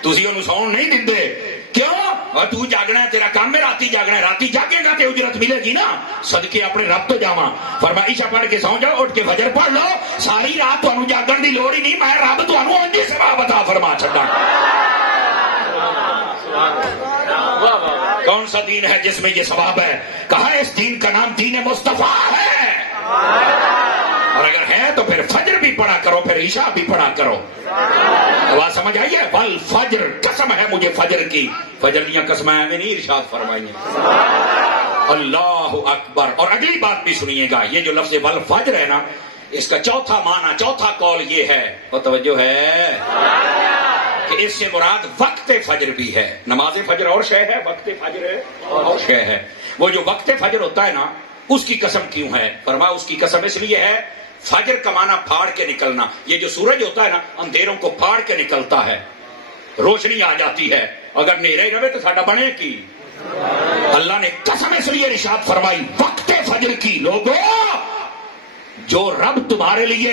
تسی انہوں ساؤنڈ نہیں دیندے. کیوں؟ اور تو جاگنا ہے, تیرا کام میں راتی جاگنا ہے, راتی جاگے گا تے اجرت ملے گی نا. صدقے اپنے رب تو جاواں. فرمایا عشاء پڑھ کے سو جاؤ, اٹھ کے فجر پڑھ لو, ساری رات تانوں جاگن دی لوڑ ہی نہیں, میں رب تانوں اونج ہی ثواب عطا فرما چھڈاں. کون سا دین ہے جس میں یہ ثواب ہے؟ کہا اس دین کا نام دین مصطفیٰ ہے. اور اگر ہے تو پھر فجر بھی پڑھا کرو, پھر عشاء بھی پڑھا کرو. آواز سمجھ آئیے؟ بل فجر, قسم ہے مجھے فجر کی. فجر دیاں قسمیں ہمیں نہیں ارشاد فرمائی ہیں. اللہ اکبر. اور اگلی بات بھی سنیے گا, یہ جو لفظ بل فجر ہے نا, اس کا چوتھا معنی, چوتھا قول یہ ہے, تو توجہ ہے, کہ اس سے مراد وقت فجر بھی ہے. نماز فجر اور شے ہے, وقت فجر ہے اور شے ہے. وہ جو وقت فجر ہوتا ہے نا, اس کی قسم کیوں ہے؟ فرمایا اس کی قسم اس لیے ہے, فجر کا معنی پھاڑ کے نکلنا. یہ جو سورج ہوتا ہے نا, اندھیروں کو پھاڑ کے نکلتا ہے, روشنی آ جاتی ہے. اگر نیرے رہے تو ساڈا بنے کی. اللہ نے قسم اس لیے ارشاد فرمائی وقت فجر کی. لوگوں, جو رب تمہارے لیے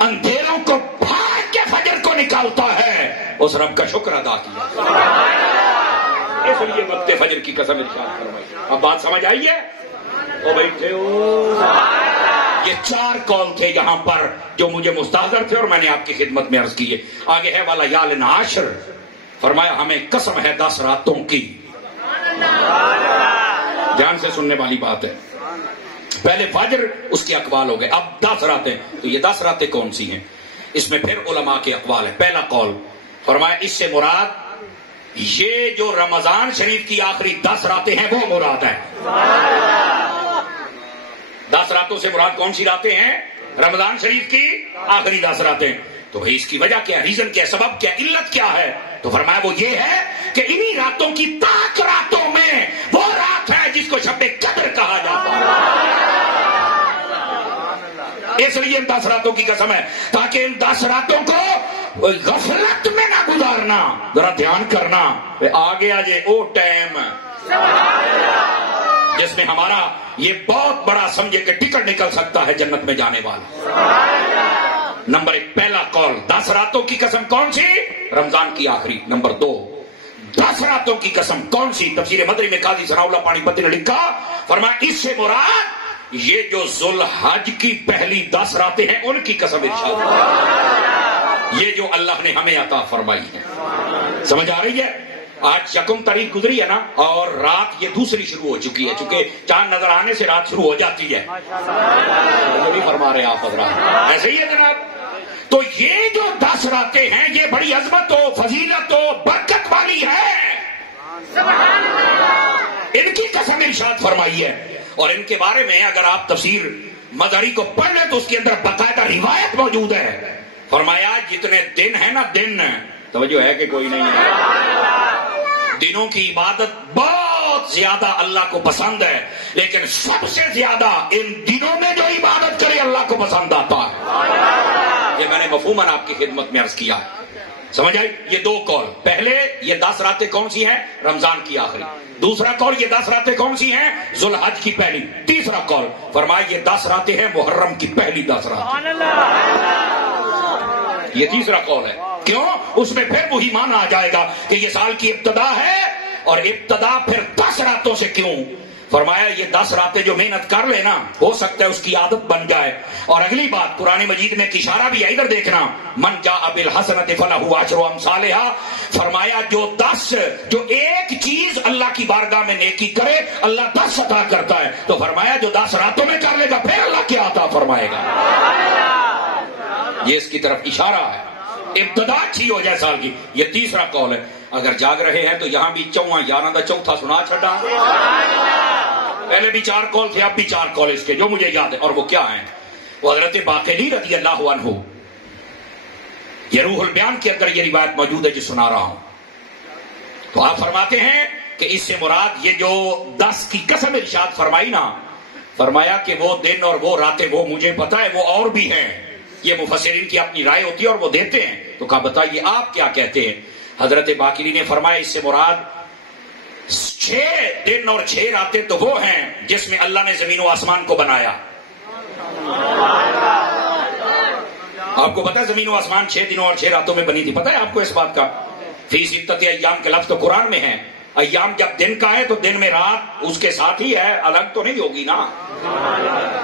اندھیروں کو پھاڑ کے فجر کو نکالتا ہے, اس رب کا شکر ادا کیا. اس لیے وقت فجر کی قسم ارشاد فرمائی. اب بات سمجھ آئی ہے؟ او بیٹھے ہو, یہ 4 قول تھے یہاں پر جو مجھے مستحضر تھے اور میں نے آپ کی خدمت میں عرض کیے. آگے ہے والا یالن عاشر. فرمایا ہمیں قسم ہے 10 راتوں کی. دھیان سے سننے والی بات ہے. پہلے فجر, اس کے اقوال ہو گئے, اب 10 راتیں. تو یہ 10 راتیں کون سی ہیں؟ اس میں پھر علماء کے اقوال ہیں. پہلا قول فرمایا اس سے مراد یہ جو رمضان شریف کی آخری 10 راتیں ہیں وہ مراد ہے. 10 راتوں سے مراد کون سی راتیں ہیں؟ رمضان شریف کی آخری 10 راتیں. تو بھائی اس کی وجہ کیا, ریزن کیا, سبب کیا, علت کیا ہے؟ تو فرمایا وہ یہ ہے کہ انہی راتوں کی تاک راتوں میں وہ رات ہے جس کو شب قدر کہا جاتا ہے. اس لیے ان 10 راتوں کی قسم ہے تاکہ ان 10 راتوں کو غفلت میں نہ گزارنا. ذرا دھیان کرنا, آگے آجے او ٹائم جس میں ہمارا یہ بہت بڑا سمجھے کہ ٹکٹ نکل سکتا ہے جنت میں جانے والا. نمبر 1 پہلا قول 10 راتوں کی قسم کون سی؟ رمضان کی آخری. نمبر 2 10 راتوں کی قسم کون سی؟ تفسیر مدری میں قاضی ثناء اللہ پانی پتی نے لکھا, فرمایا اس سے مراد یہ جو ذوالحج کی پہلی 10 راتیں ہیں ان کی قسم ارشاد, یہ جو اللہ نے ہمیں عطا فرمائی ہے. سمجھ آ رہی ہے؟ آج 1 تاریخ گزری ہے نا, اور رات یہ دوسری شروع ہو چکی ہے, چونکہ چاند نظر آنے سے رات شروع ہو جاتی ہے. نہیں فرما رہے آپ حضرات؟ ایسے ہی ہے جناب. تو یہ جو 10 راتیں ہیں یہ بڑی عظمت و فضیلت و برکت والی ہے, ان کی قسم ارشاد فرمائی ہے. اور ان کے بارے میں اگر آپ تفسیر مظہری کو پڑھ لیں تو اس کے اندر باقاعدہ روایت موجود ہے. فرمایا جتنے دن ہے نا, دن, توجہ ہے کہ کوئی نہیں ہے, دنوں کی عبادت بہت زیادہ اللہ کو پسند ہے, لیکن سب سے زیادہ ان دنوں میں جو عبادت کرے اللہ کو پسند آتا ہے. یہ میں نے مفہوماً آپ کی خدمت میں عرض کیا. سمجھ آئی؟ یہ 2 قول. پہلے یہ 10 راتیں کون سی ہیں؟ رمضان کی آخری. دوسرا قول یہ 10 راتیں کون سی ہیں؟ ذوالحج کی پہلی. تیسرا قول فرمایا یہ 10 راتیں ہیں محرم کی پہلی 10 راتیں. یہ تیسرا قول ہے. کیوں؟ اس میں پھر وہی معنی آ جائے گا کہ یہ سال کی ابتدا ہے, اور ابتدا پھر 10 راتوں سے کیوں؟ فرمایا یہ 10 راتیں جو محنت کر لے نا, ہو سکتا ہے اس کی عادت بن جائے. اور اگلی بات قرآن مجید میں ایک اشارہ بھی ہے, ادھر دیکھنا, من جاء بالحسنۃ فلہ عشر امثالھا. فرمایا جو ایک چیز اللہ کی بارگاہ میں نیکی کرے اللہ 10 عطا کرتا ہے. تو فرمایا جو 10 راتوں میں کر لے گا پھر اللہ کیا عطا فرمائے گا. یہ اس کی طرف اشارہ ہے, ابتدا اچھی ہو جائے سال کی. یہ تیسرا قول ہے. اگر جاگ رہے ہیں تو یہاں بھی 11 دا چوتھا سنا چھڑا. پہلے بھی 4 قول تھے, اب بھی 4 قول اس کے جو مجھے یاد ہے, اور وہ کیا ہیں؟ وہ حضرت باقری رضی اللہ عنہ، یہ روح البیان کے اندر یہ روایت موجود ہے جو سنا رہا ہوں. تو آپ فرماتے ہیں کہ اس سے مراد یہ جو 10 کی قسم ارشاد فرمائی نا، فرمایا کہ وہ دن اور وہ راتیں وہ مجھے پتا ہے، وہ اور بھی ہیں. یہ مفسرین کی اپنی رائے ہوتی ہے اور وہ دیتے ہیں. تو کہا بتائیے آپ کیا کہتے ہیں؟ حضرت باقری نے فرمایا اس سے مراد 6 دن اور 6 راتیں تو وہ ہیں جس میں اللہ نے زمین و آسمان کو بنایا. آپ کو پتا ہے زمین و آسمان 6 دنوں اور 6 راتوں میں بنی تھی؟ پتا ہے آپ کو اس بات کا؟ فی ستۃ ایام کے لفظ تو قرآن میں ہے. ایام جب دن کا ہے تو دن میں رات اس کے ساتھ ہی ہے، الگ تو نہیں ہوگی نا.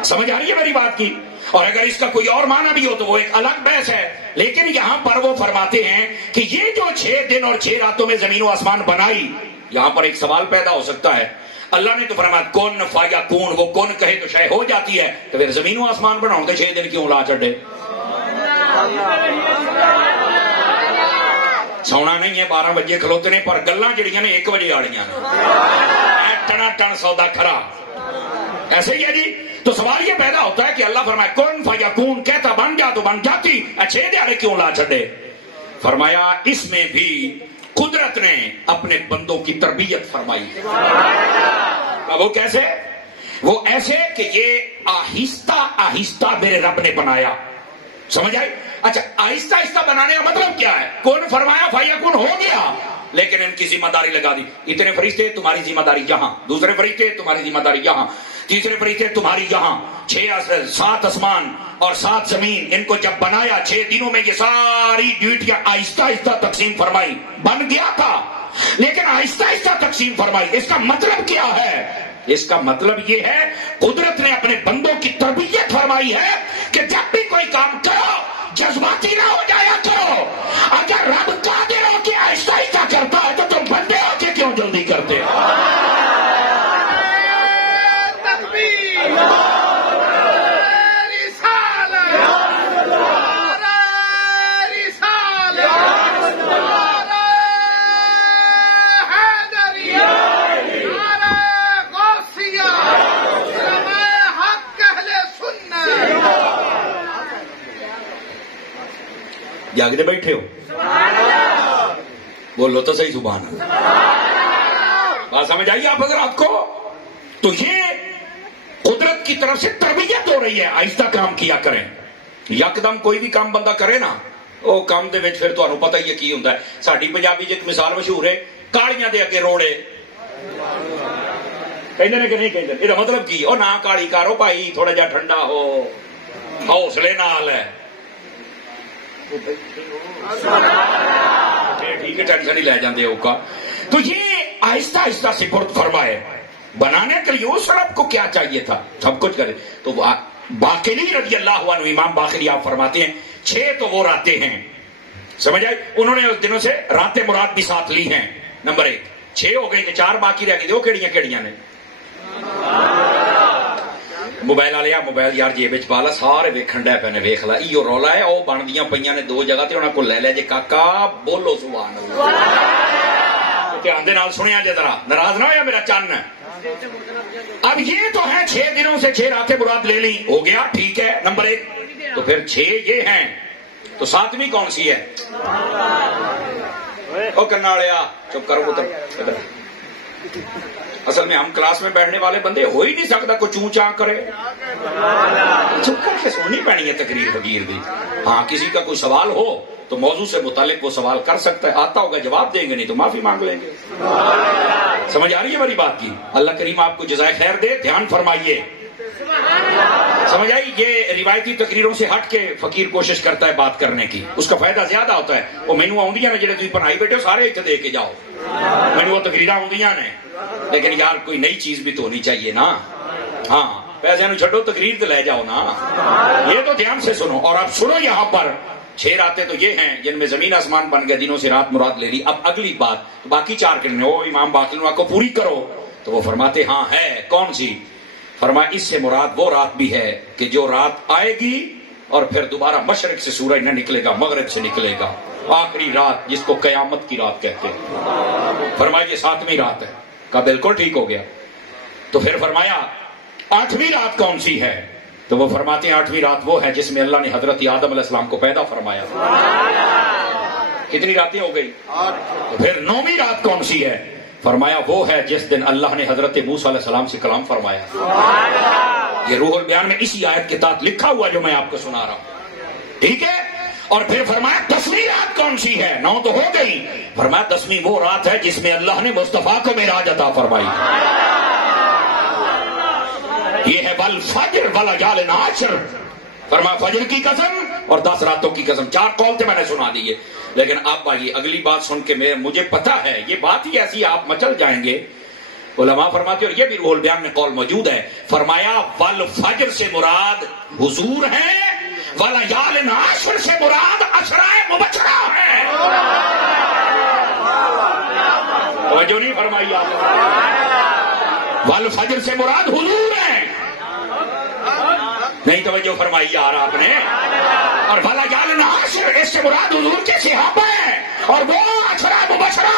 سمجھ آ رہی ہے میری بات کی؟ اور اگر اس کا کوئی اور معنی بھی ہو تو وہ ایک الگ بحث ہے. لیکن یہاں پر وہ فرماتے ہیں کہ یہ جو 6 دن اور 6 راتوں میں زمین و آسمان بنائی، یہاں پر ایک سوال پیدا ہو سکتا ہے. اللہ نے تو فرمایا کون فیکون، وہ کون کہے تو شے ہو جاتی ہے، تو پھر زمین و آسمان بناؤ تو 6 دن کیوں لا چڑھے؟ سونا نہیں ہے 12 بجے کھلوتے نے، پر گلاں جڑیاں نے 1 بجے آڑیاں نے، ٹنا ٹن سودا کھرا. ایسے ہی ہے جی. تو سوال یہ پیدا ہوتا ہے کہ اللہ فرمایا کون فیکون، کہتا بن جا تو بن جاتی، 6 دیہڑے کیوں لا چھڑے؟ فرمایا اس میں بھی قدرت نے اپنے بندوں کی تربیت فرمائی. وہ کیسے؟ وہ ایسے کہ یہ آہستہ آہستہ میرے رب نے بنایا. سمجھ آئی؟ اچھا آہستہ آہستہ بنانے کا مطلب کیا ہے؟ کون فرمایا فیکون ہو گیا، لیکن ان کی ذمہ داری لگا دی. اتنے فرشتے تمہاری ذمہ داری یہاں، دوسرے فرشتے تمہاری ذمہ داری یہاں، تیسرے فرشتے تمہاری یہاں. 7 آسمان اور 7 زمین، ان کو جب بنایا 6 دنوں میں یہ ساری ڈیوٹیاں آہستہ آہستہ تقسیم فرمائی. بن گیا تھا لیکن آہستہ آہستہ تقسیم فرمائی. اس کا مطلب کیا ہے؟ اس کا مطلب یہ ہے قدرت نے اپنے بندوں کی تربیت فرمائی ہے کہ جب بھی کوئی کام کرو جذباتی نہ ہو جایا کرو. اگر رب قادر ہو کے آہستہ آہستہ کرتا ہے تو تم بندے ہو کے کیوں جلدی کرتے ہو؟ جاگتے بیٹھے ہو؟ بولو تو صحیح سبحان اللہ. بات سمجھ آئیے آپ حضرات کو؟ تو یہ قدرت کی طرف سے تربیت ہو رہی ہے، آہستہ کام کیا کریں. یکدم کوئی بھی کام بندہ کرے نا، وہ کام دے وچ پھر تمہیں پتہ ہی ہے کی ہوتا ہے. ساڈی پنجابی ایک مثال مشہور ہے، کالیاں دے اگے روڑے. کہندے نے کہ نہیں کہندے؟ یہ مطلب کی؟ او نہ کالی کارو بھائی، تھوڑا جا ٹھنڈا ہو، حوصلے نال ہے. ٹھیک ہے ٹینشن ہی لے جاندے ہو کا. تو یہ آہستہ آہستہ سپرد فرمائے. بنانے کے لیے اس رب کو کیا چاہیے تھا؟ سب کچھ کرے. تو باقری رضی اللہ عنہ، امام باقری آپ فرماتے ہیں 6 تو وہ راتیں ہیں. سمجھ آئی؟ انہوں نے اس دنوں سے راتیں مراد بھی ساتھ لی ہیں. نمبر 1 6 ہو گئی کہ 4 باقی رہ گئی. وہ کیڑیاں کیڑیاں نے؟ موبائل والے موبائل یار جیب پالا سارے ویکھن ڈے پے نے. ویکھ لا ایو رولا ہے، او بندیاں پیاں نے 2 جگہ تے انہاں کو لے لے جے. کاکا بولو سبحان اللہ. دھیان دے نال سنیا جے، ذرا ناراض نہ ہویا میرا چن. اب یہ تو ہے 6 دنوں سے 6 راتیں مراد لے لی، ہو گیا ٹھیک ہے. نمبر 1 تو پھر 6 یہ ہیں، تو 7ویں کون سی ہے؟ او کناڑیا چپ کرو پتر. اصل میں ہم کلاس میں بیٹھنے والے بندے ہو ہی نہیں سکتا کوئی چوں چاں کرے. چپ کر کے سننی پڑنی ہے تقریر فقیر دی. ہاں کسی کا کوئی سوال ہو تو موضوع سے متعلق وہ سوال کر سکتا ہے، آتا ہوگا جواب دیں گے، نہیں تو معافی مانگ لیں گے. سمجھ آ رہی ہے میری بات کی؟ اللہ کریم آپ کو جزائے خیر دے. دھیان فرمائیے. سمجھ آئی؟ یہ روایتی تقریروں سے ہٹ کے فقیر کوشش کرتا ہے بات کرنے کی، اس کا فائدہ زیادہ ہوتا ہے. وہ مینو آؤندیاں نے جڑے تھی پڑھائی بیٹھے ہو سارے اتنے دے کے جاؤ. مینو وہ تقریراں آؤندیاں نے، لیکن یار کوئی نئی چیز بھی تو ہونی چاہیے نا. ہاں پیسے نو چھڈو، تقریر تو لے جاؤ نا. یہ تو دھیان سے سنو. اور اب سنو یہاں پر 6 راتیں تو یہ ہیں جن میں زمین آسمان بن گئے، دنوں سے رات مراد لے لی. اب اگلی بات باقی 4 کرنے وہ امام باقر کو پوری کرو. تو وہ فرماتے ہاں ہے. کون سی؟ فرمایا اس سے مراد وہ رات بھی ہے کہ جو رات آئے گی اور پھر دوبارہ مشرق سے سورج نہ نکلے گا، مغرب سے نکلے گا. آخری رات جس کو قیامت کی رات کہتے ہیں. فرمایا یہ 7ویں رات ہے. کہا بالکل ٹھیک ہو گیا. تو پھر فرمایا 8ویں رات کون سی ہے؟ تو وہ فرماتے ہیں 8ویں رات وہ ہے جس میں اللہ نے حضرت آدم علیہ السلام کو پیدا فرمایا. کتنی راتیں ہو گئی؟ تو پھر 9ویں رات کون سی ہے؟ فرمایا وہ ہے جس دن اللہ نے حضرت موسیٰ علیہ السلام سے کلام فرمایا. یہ روح البیان میں اسی آیت کے تحت لکھا ہوا جو میں آپ کو سنا رہا ہوں. ٹھیک ہے. اور پھر فرمایا 10ویں رات کون سی ہے؟ 9 تو ہو گئی. فرمایا 10ویں وہ رات ہے جس میں اللہ نے مصطفیٰ کو معراج عطا فرمائی. یہ ہے والفجر وليال عشر. فرمایا فجر کی قسم اور 10 راتوں کی قسم. 4 قول تھے میں نے سنا دیے. لیکن آپ آئیے اگلی بات سن کے مجھے پتا ہے یہ بات ہی ایسی آپ مچل جائیں گے. علماء فرماتے ہیں اور یہ بھی روح البیان میں قول موجود ہے. فرمایا والفجر سے مراد حضور ہیں، وليال عشر سے مراد عشرائے مبشرہ ہے. توجہ نہیں فرمائی آپ؟ والفجر سے مراد حضور ہیں، نہیں توجہ فرمائی یار آپ نے. اور وليال عشر اس سے مراد حضور کے صحابہ ہیں اور وہ عشرائے مبشرہ.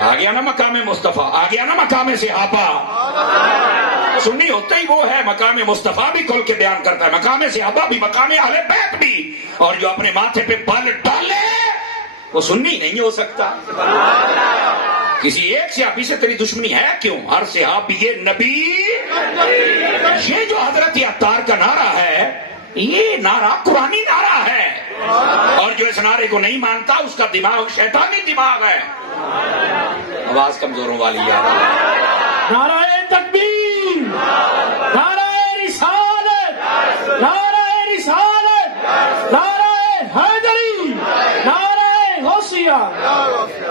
آ گیا نا مقام مصطفیٰ، آ گیا نا مقام صحابہ. سنی ہوتا ہی وہ ہے مقام مصطفیٰ بھی کھل کے بیان کرتا ہے، مقام صحابہ بھی، مقام اہل بیت بھی. اور جو اپنے ماتھے پہ بال ڈالے وہ سنی نہیں ہو سکتا. کسی ایک صحابی سے تیری دشمنی ہے کیوں؟ ہر صحابی یہ نبی. یہ جو حضرت عطار کا نعرہ ہے یہ نعرہ قرآنی نعرہ ہے، اور جو اس نعرے کو نہیں مانتا اس کا دماغ شیطانی دماغ ہے. آواز کمزوروں والی ہے. نعرہ تکبیر، نعرہ رسالت، نعرہ رسالت، نعرہ حیدری، نعرہ غوثیہ.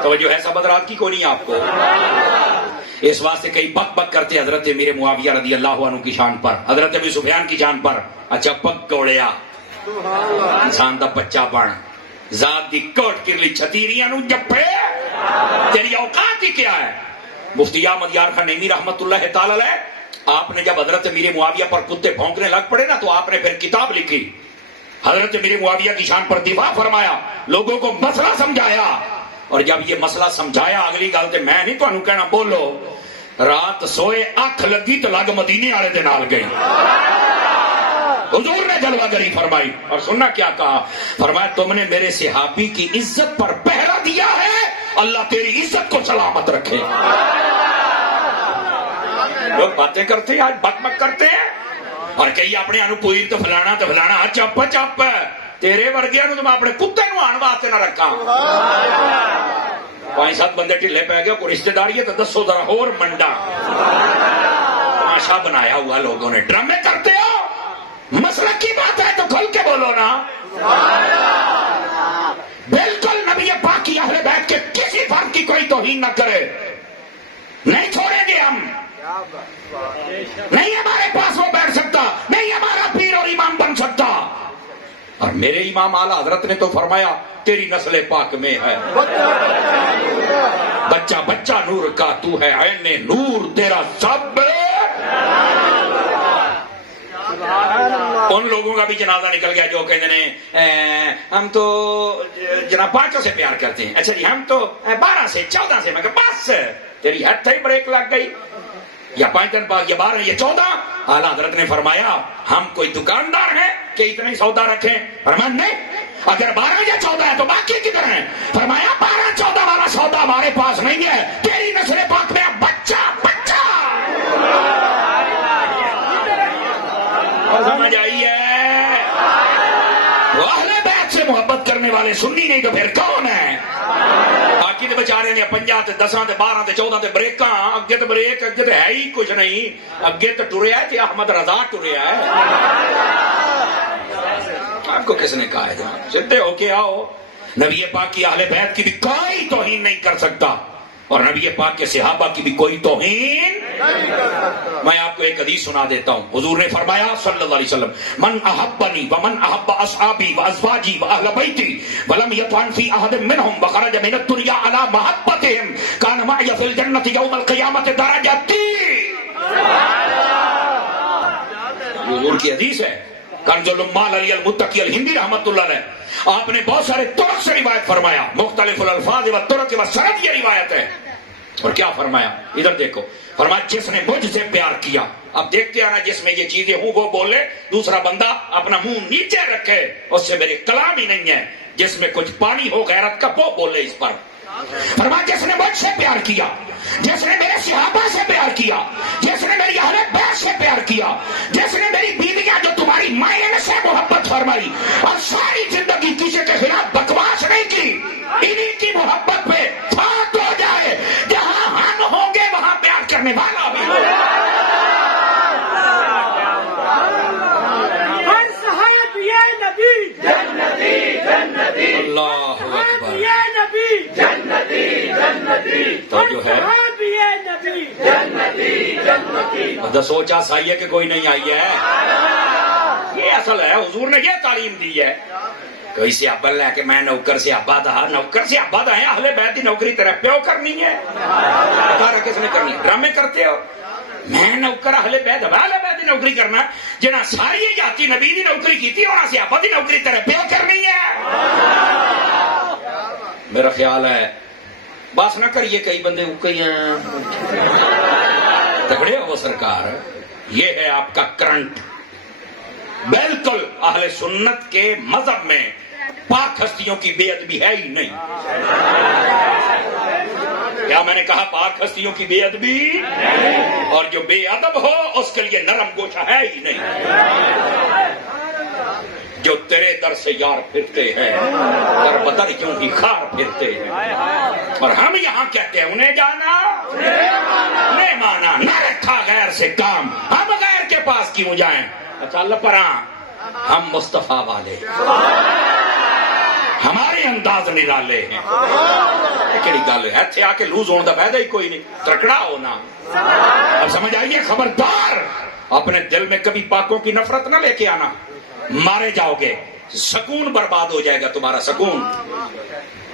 توجہ ہے سب حضرات کی کوئی نہیں آپ کو؟ اس واسطے کئی بک بک کرتے حضرت میرے معاویہ رضی اللہ عنہ کی شان پر، حضرت ابی سفیان کی شان پر. اچھا پک گوڑیا انسان دا بچہ بن ذات دی کوٹ کرلی چھتیریاں نو جپے، تیری اوقات ہی کیا ہے؟ مفتی احمد یار خان نعیمی رحمت اللہ تعالی علیہ، آپ نے جب حضرت میرے معاویہ پر کتے بھونکنے لگ پڑے نا تو آپ نے پھر کتاب لکھی، حضرت میرے معاویہ کی شان پر دفاع فرمایا، لوگوں کو مسئلہ سمجھایا. اور جب یہ مسئلہ سمجھایا اگلی گل تے میں نہیں تانوں کہنا بولو، رات سوئے اکھ لگی تو لگ مدینے والے دے نال گئی. حضور نے جلوہ گری فرمائی اور سننا کیا کہا؟ فرمایا تم نے میرے صحابی کی عزت پر پہرا دیا ہے، اللہ تیری عزت کو سلامت رکھے. لوگ باتیں کرتے ہیں آج بک بک کرتے ہیں اور کئی اپنے انو پوئر تو فلانا چپ چپ. تیرے ورگیا نو تو میں اپنے کتے نو آن واسطے نہ رکھا. 5-7 بندے ٹھلے پہ گئے کوئی رشتے داری ہے تو دسو ذرا اور منڈا. تماشا بنایا ہوا لوگوں نے. ڈرامے کرتے ہو، مسئلہ کی بات ہے تو کھل کے بولو نا. بالکل نبی پاک کی اہل بیت کے کسی فرد کی کوئی توہین نہ کرے. نہیں چھوڑیں گے ہم. نہیں ہمارے پاس وہ بیٹھ سکتا، نہیں ہمارا پیر اور امام بن سکتا. اور میرے امام اعلی حضرت نے تو فرمایا تیری نسل پاک میں ہے بچہ بچہ نور کا تو ہے عین نور تیرا سب. ان لوگوں کا بھی جنازہ نکل گیا جو کہتے ہیں ہم تو جناب 5 سے پیار کرتے ہیں. اچھا جی ہم تو 12 سے 14 سے. میں کہ بس تیری حد تھی بریک لگ گئی. یا 5 دن بعد یا 12 یا 14. اعلی حضرت نے فرمایا ہم کوئی دکاندار ہیں کہ اتنے سودا رکھیں؟ فرمایا نہیں. اگر 12 یا 14 ہے تو باقی کدھر ہیں؟ فرمایا 12-14 والا سودا ہمارے پاس نہیں ہے. تیری نسل پاک میں بچہ بچہ. سمجھ آئی ہے؟ وہ اہل بیت سے محبت کرنے والے سنی نہیں تو پھر کون ہے؟ باقی تو بچارے نے 5 10 12 14 بریکاں اگے تو بریک اگے تو ہے ہی کچھ نہیں. اگے تو ٹریا ہے احمد رضا ٹریا ہے. آپ کو کس نے کہا ہے جناب سدھے ہو کے آؤ. نبی پاک کی اہل بیت کی بھی کوئی توہین نہیں کر سکتا اور نبی پاک کے صحابہ کی بھی کوئی توہین. میں آپ کو ایک حدیث سنا دیتا ہوں. حضور نے فرمایا صلی اللہ علیہ وسلم من احبنی ومن احب اصحابی وازواجی واہل بیتی ولم یطعن فی احد منهم وخرج من الدنیا علی محبتهم کان معی فی الجنۃ یوم القیامۃ درجتی. حضور کی حدیث ہے کنز الامال علی المتقی الہندی رحمت اللہ علیہ. آپ نے بہت سارے طرق سے روایت فرمایا، مختلف الالفاظ و طرق و سند. یہ روایت ہے اور کیا فرمایا؟ ادھر دیکھو، فرمایا جس نے مجھ سے پیار کیا. اب دیکھتے ہیں نا، جس میں یہ چیزیں ہوں وہ بولے، دوسرا بندہ اپنا منہ نیچے رکھے، اس سے میرے کلام ہی نہیں ہے. جس میں کچھ پانی ہو غیرت کا وہ بولے اس پر. فرمایا جس نے مجھ سے پیار کیا، جس نے میرے صحابہ سے پیار کیا، جس نے میری اہل بیت سے پیار کیا، جس نے میری بیویاں جو تمہاری مائیں سے محبت فرمائی اور ساری زندگی کسی کے خلاف بکواس نہیں کی، انہی کی محبت پہ فات ہو جائے. جہاں ہم ہوں گے وہاں پیار کرنے والا بھی ہوگا. اللہ اکبر. تو جو ہے سوچا صحیح ہے کہ کوئی نہیں آئی ہے. یہ اصل ہے، حضور نے یہ تعلیم دی ہے. کوئی سیابا لے کے میں نوکر سیابا دا، نوکر سیابا دا ہے، اہل بیت دی نوکری تیرے پیو کرنی ہے. بتا کس نے کرنی؟ ڈرامے کرتے ہو. میں نوکر اہل بیت دی نوکری کرنا، جنہاں ساری جاتی نبی دی نوکری کی تھی، وہاں سیابا دی نوکری تیرے پیو کرنی ہے. میرا خیال ہے بس نہ کریے، کئی بندے تگڑے ہو سرکار. یہ ہے آپ کا کرنٹ. بالکل اہل سنت کے مذہب میں پاک ہستیوں کی بے ادبی ہے ہی نہیں. کیا میں نے کہا؟ پاک ہستیوں کی بے ادبی، اور جو بے ادب ہو اس کے لیے نرم گوشہ ہے ہی نہیں. جو تیرے در سے یار پھرتے ہیں، در بدر کیوں ہی خار پھرتے ہیں. اور ہم یہاں کہتے ہیں انہیں جانا نہیں مانا، نہ رکھا غیر سے کام، ہم غیر کے پاس کیوں جائیں. اچھا اللہ پراں، ہم مصطفیٰ والے، ہمارے انداز نرالے ہیں. کیڑی گل ہے؟ اتنے آ کے لوز ہونے کا فائدہ ہی کوئی نہیں، ترکڑا ہونا. اب سمجھ آئیے، خبردار اپنے دل میں کبھی پاکوں کی نفرت نہ لے کے آنا، مارے جاؤ گے، سکون برباد ہو جائے گا تمہارا سکون.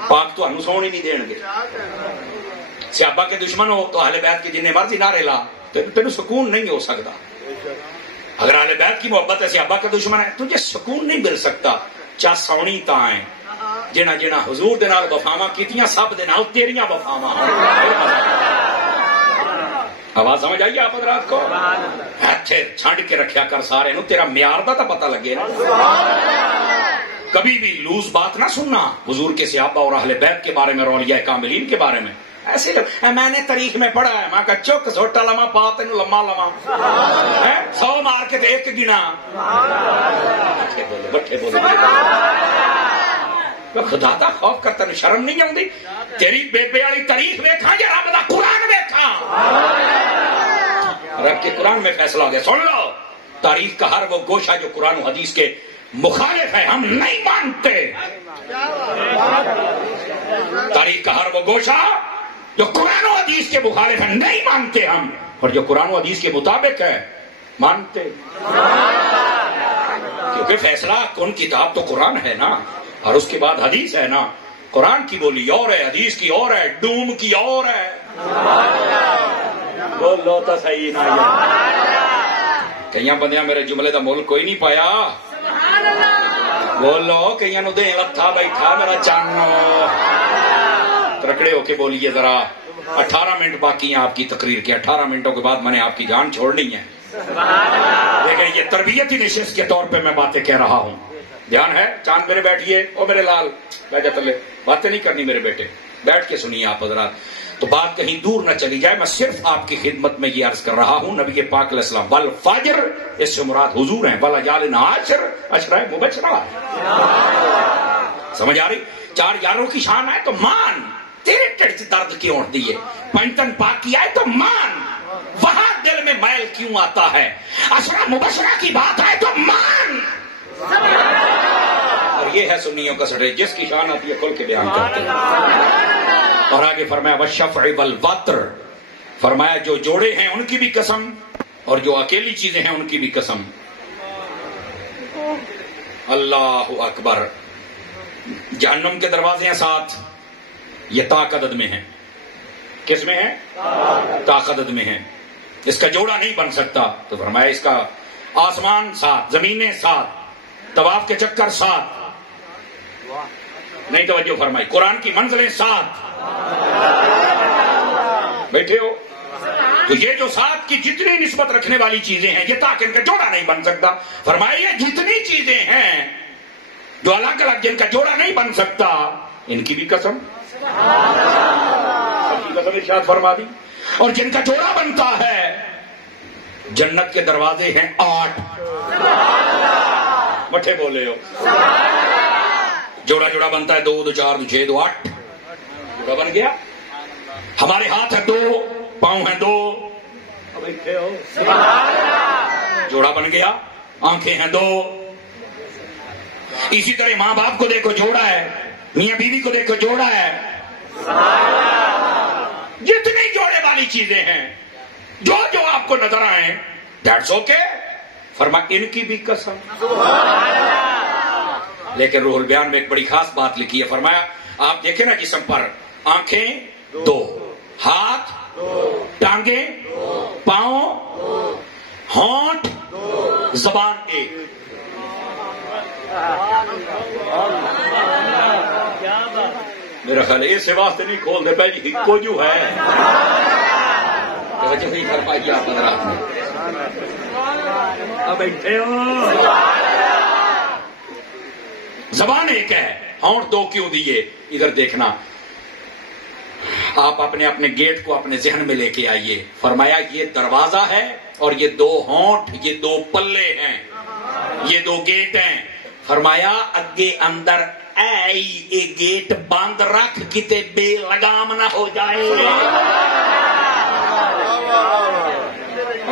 پاک تو ہم سون ہی نہیں دیں گے. صحابہ کے دشمن ہو تو اہل بیت کی جنہیں مرضی نعرے لا، تینوں سکون نہیں ہو سکتا. اگر اہل بیت کی محبت ہے، صحابہ کا دشمن ہے، تجھے سکون نہیں مل سکتا. چا سونی تائیں جنہ جنہ حضور دے نال وفاواں کیتیاں، سب دے نال تیریاں وفاواں. آواز سمجھ آئی آپ حضرات کو؟ ایتھے چھنڈ کے رکھیا کر سارے نو، تیرا معیار دا تو پتہ لگے نا. کبھی بھی لوز بات نہ سننا حضور کے صحابہ اور اہل بیت کے بارے میں، اولیاء کاملین کے بارے میں. ایسے میں نے تاریخ میں پڑھا ہے، ماں کا چک سوٹا لما پا تینوں لما لما 100 مار کے ایک گنا. بٹھے بولے خدا دا خوف کرتا، شرم نہیں آتی؟ تیری بیبے والی تاریخ دیکھا یا رب دا قرآن دیکھا؟ رب کے قرآن میں فیصلہ ہو گیا. سن لو، تاریخ کا ہر وہ گوشہ جو قرآن و حدیث کے مخالف ہے ہم نہیں مانتے. تاریخ کا ہر وہ گوشہ جو قرآن و حدیث کے مخالف ہے نہیں مانتے ہم، اور جو قرآن و حدیث کے مطابق ہے مانتے. کیونکہ فیصلہ کن کتاب تو قرآن ہے نا، اور اس کے بعد حدیث ہے نا. قرآن کی بولی اور ہے، حدیث کی اور ہے، ڈوم کی اور ہے. بولو تو صحیح نہ. کئی بندیاں میرے جملے دا مول کوئی نہیں پایا. بولو کئی نو دے لتھا بیٹھا میرا چانو. ترکڑے ہو کے بولیے ذرا. 18 منٹ باقی ہیں آپ کی تقریر کے. 18 منٹوں کے بعد میں نے آپ کی جان چھوڑنی ہے. لیکن یہ تربیتی نشست کے طور پہ میں باتیں کہہ رہا ہوں. دھیان ہے؟ چاند میرے بیٹھیے، او میرے لال بیٹھے تلے، باتیں نہیں کرنی میرے بیٹے، بیٹھ کے سنیے آپ حضرات. تو بات کہیں دور نہ چلی جائے. میں صرف آپ کی خدمت میں یہ عرض کر رہا ہوں، نبی پاک علیہ السلام والفجر، اس سے مراد حضور ہیں. ولیال عشر، عشرہ مبشرہ. سمجھ آ رہی؟ 4 یاروں کی شان ہے تو مان. تیرے ٹڑ سے درد کیوں اٹھتی ہے؟ پنجتن پاک کیا ہے تو مان. وہاں دل میں میل کیوں آتا ہے؟ عشرہ مبشرہ کی بات ہے تو مان. اور یہ ہے سنیوں کا سٹے، جس کی شان آتی ہے کھل کے بیان کرتے ہیں. اور آگے فرمایا والشفع والوتر، فرمایا جو جوڑے ہیں ان کی بھی قسم اور جو اکیلی چیزیں ہیں ان کی بھی قسم. اللہ اکبر. جہنم کے دروازے ہیں 7، یہ طاق عدد میں ہیں. کس میں ہیں؟ طاق عدد میں ہیں. اس کا جوڑا نہیں بن سکتا. تو فرمایا اس کا آسمان 7، زمینیں 7، طواف کے چکر 7. نہیں توجہ فرمائی. قرآن کی منزلیں 7. بیٹھے ہو. تو یہ جو ساتھ کی جتنی نسبت رکھنے والی چیزیں ہیں یہ تاکہ ان کا جوڑا نہیں بن سکتا. فرمایا یہ جتنی چیزیں ہیں جو الگ الگ جن کا جوڑا نہیں بن سکتا ان کی بھی قسم ارشاد فرما دی. اور جن کا جوڑا بنتا ہے جنت کے دروازے ہیں 8. مٹھے بولے ہو. جوڑا جوڑا بنتا ہے 2 2 4 2 6 2 8. جوڑا بن گیا. ہمارے ہاتھ ہیں 2 پاؤں ہیں 2. جوڑا بن گیا. آنکھیں ہیں 2. اسی طرح ماں باپ کو دیکھو جوڑا ہے. میاں بیوی کو دیکھو جوڑا ہے. جتنی جوڑے والی چیزیں ہیں جو جو آپ کو نظر آئیں دیٹس اوکے. فرما ان کی بھی قسم. لیکن روح البیان میں ایک بڑی خاص بات لکھی ہے. فرمایا آپ دیکھیں نا جسم پر آنکھیں 2 ہاتھ 2 ٹانگیں 2 پاؤں 2 ہونٹ 2 زبان 1. میرا خیال ہے اس واسطے نہیں کھول دے پہ جی کو جو ہے توجہ نہیں کر پائی آپ حضرات نے. اب بیٹھے ہو. زبان 1 ہے. ہونٹ 2 کیوں دیے؟ ادھر دیکھنا. آپ اپنے اپنے گیٹ کو اپنے ذہن میں لے کے آئیے. فرمایا یہ دروازہ ہے اور یہ 2 ہونٹ یہ 2 پلے ہیں یہ 2 گیٹ ہیں. فرمایا اگے اندر اے گیٹ بند رکھ کتے بے لگام نہ ہو جائے.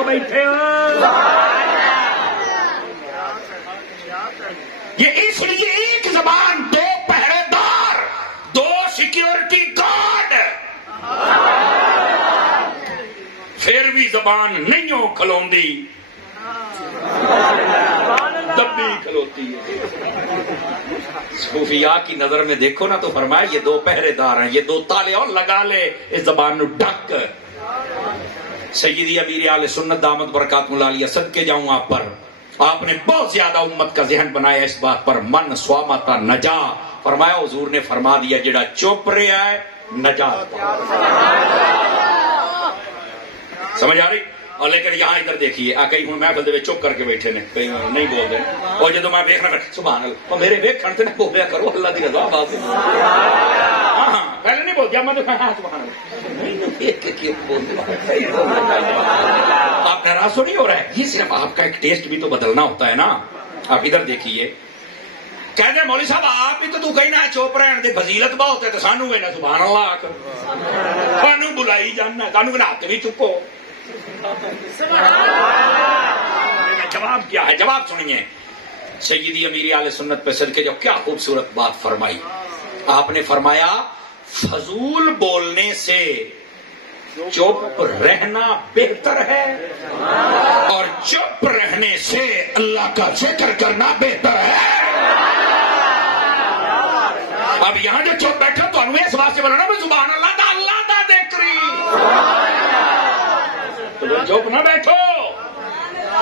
بیٹھے ہو. یہ اس لیے ایک زبان 2 پہرے دار 2 سیکیورٹی گارڈ. پھر بھی زبان نہیں ہو کھلوندی دبی کھلوتی ہے. صوفیاء کی نظر میں دیکھو نا تو فرمایا یہ 2 پہرے دار ہیں. یہ 2 تالے اور لگا لے اس زبان نو ڈھک. سیدی امیر اہل سنت دامت برکاتہ اللہ علیہ صدقے جاؤں آپ پر. آپ نے بہت زیادہ امت کا ذہن بنایا اس بات پر من سوامتا نجا. فرمایا حضور نے فرما دیا جڑا چپ رہا ہے نجات. سمجھ آ رہی؟ اور لیکن یہاں ادھر دیکھیے کئی ہوں محفل دے چپ کر کے بیٹھے نے کئی نہیں بول دے. اور جدو میں ویکھنا سبحان اللہ اور میرے ویکھن تے نہ بولیا کرو اللہ دی رضا بات. ہاں پہلے نہیں بول دیا میں تو سبحان اللہ آپ ناراض تو نہیں ہو رہا ہے. یہ صرف آپ کا ایک ٹیسٹ بھی تو بدلنا ہوتا ہے نا. آپ ادھر دیکھیے کہتے ہیں مولوی صاحب آپ بھی تو کہیں نہ چوپ رہن دے فضیلت بہت ہے تو سانو بھی نہ سبحان اللہ سانو بلائی جانا سانو بھی ہاتھ بھی چکو. جواب کیا ہے؟ جواب سنیے. سیدی امیر اہل سنت پہ صدقے جو کیا خوبصورت بات فرمائی. آپ نے فرمایا فضول بولنے سے چپ رہنا بہتر ہے اور چپ رہنے سے اللہ کا ذکر کرنا بہتر ہے. اب یہاں جو چپ بیٹھا تو انویں اس بات سے بولنا میں سبحان اللہ دا اللہ دا ذکری. چپ نہ بیٹھو.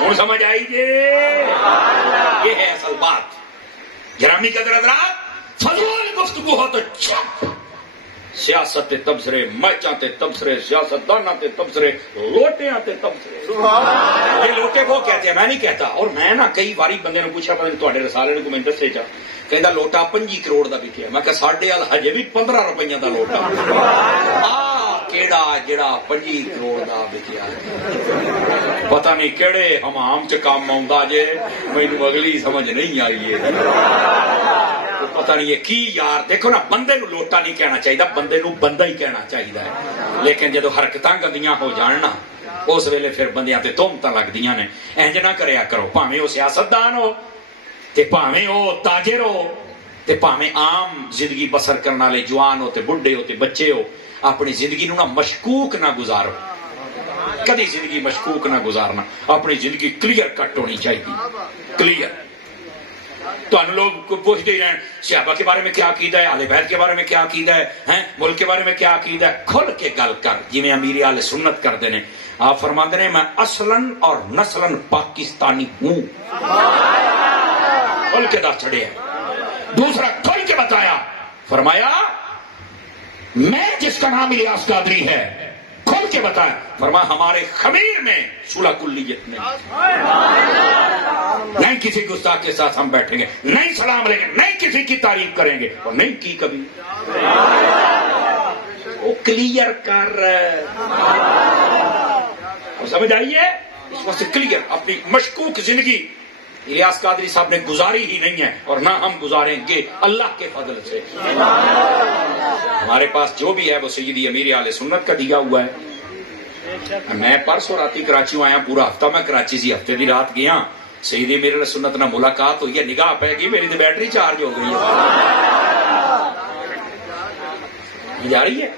ہوں سمجھ آئی جی یہ ہے اصل بات. گرامی قدر حضرات فضول گفتگو ہو تو چپ. سیاست تے تبصرے میچاں تے تبصرے سیاست داناں تے تبصرے لوٹیاں تے تبصرے. یہ لوٹے وہ کہتے ہیں میں نہیں کہتا. اور میں نا کئی باری بندے نے پوچھا پتہ نہیں تواڈے رسالے نے کو میں دسے جا کہندا لوٹا 25 کروڑ دا بکیا. میں کہ ساڈے ال ہجے بھی 15 روپیاں دا لوٹا. کیڑا جڑا 25 کروڑ دا بکیا پتہ نہیں کیڑے حمام چ کام آوندا جے مینوں اگلی سمجھ نہیں آئی ہے. پتہ نہیں یہ کی یار. دیکھو نا بندے نو لوٹا نہیں کہنا چاہیے بندے نو بندہ ہی کہنا چاہیے. لیکن جدو حرکتاں گندیاں ہو جان نا اس ویلے پھر بندیاں تے تہمتاں لگدیاں نے. انج نہ کریا کرو. بھاویں او سیاستدان ہو تے بھاویں او تاجر ہو تے بھاویں عام زندگی بسر کرنے والے جوان ہو تے بڈھے ہو تے بچے ہو. اپنی زندگی نو نا مشکوک نہ گزارو. کدی زندگی مشکوک نہ گزارنا. اپنی زندگی کلیئر کٹ ہونی چاہیے. کلیئر. تو ان لوگ پوچھتے ہی رہے صحابہ کے بارے میں کیا عقیدہ ہے اہل بیت کے بارے میں کیا عقیدہ ہے ملک کے بارے میں کیا عقیدہ ہے. کھل کے گل کر جی میں امیر اہل سنت کرتے ہیں. آپ فرماتے ہیں میں اصلاً اور نسلاً پاکستانی ہوں. کھل کے دس چھڑے. دوسرا کھل کے بتایا. فرمایا میں جس کا نام الیاس قادری ہے کھول کے بتایا، فرمایا ہمارے خمیر میں صلح کلیت نہیں کسی گستاخ کے ساتھ ہم بیٹھیں گے، نہیں سلام لیں گے، نہیں کسی کی تعریف کریں گے، اور نہیں کی کبھی۔ وہ کلیئر کر سمجھ آئیے، اس وقت سے کلیئر اپنی مشکوک زندگی الیاس قادری صاحب نے گزاری ہی نہیں ہے، اور نہ ہم گزاریں گے اللہ کے فضل سے۔ ہمارے پاس جو بھی ہے وہ سیدی امیر اہل سنت کا دیا ہوا ہے۔ میں پرسوں راتی کراچی آیا، پورا ہفتہ میں کراچی سی، ہفتے دی رات گیا، سیدی امیر اہل سنت نہ ملاقات ہوئی ہے، نگاہ پہ گئی، میری تو بیٹری چارج ہو گئی ہے۔ جا رہی ہے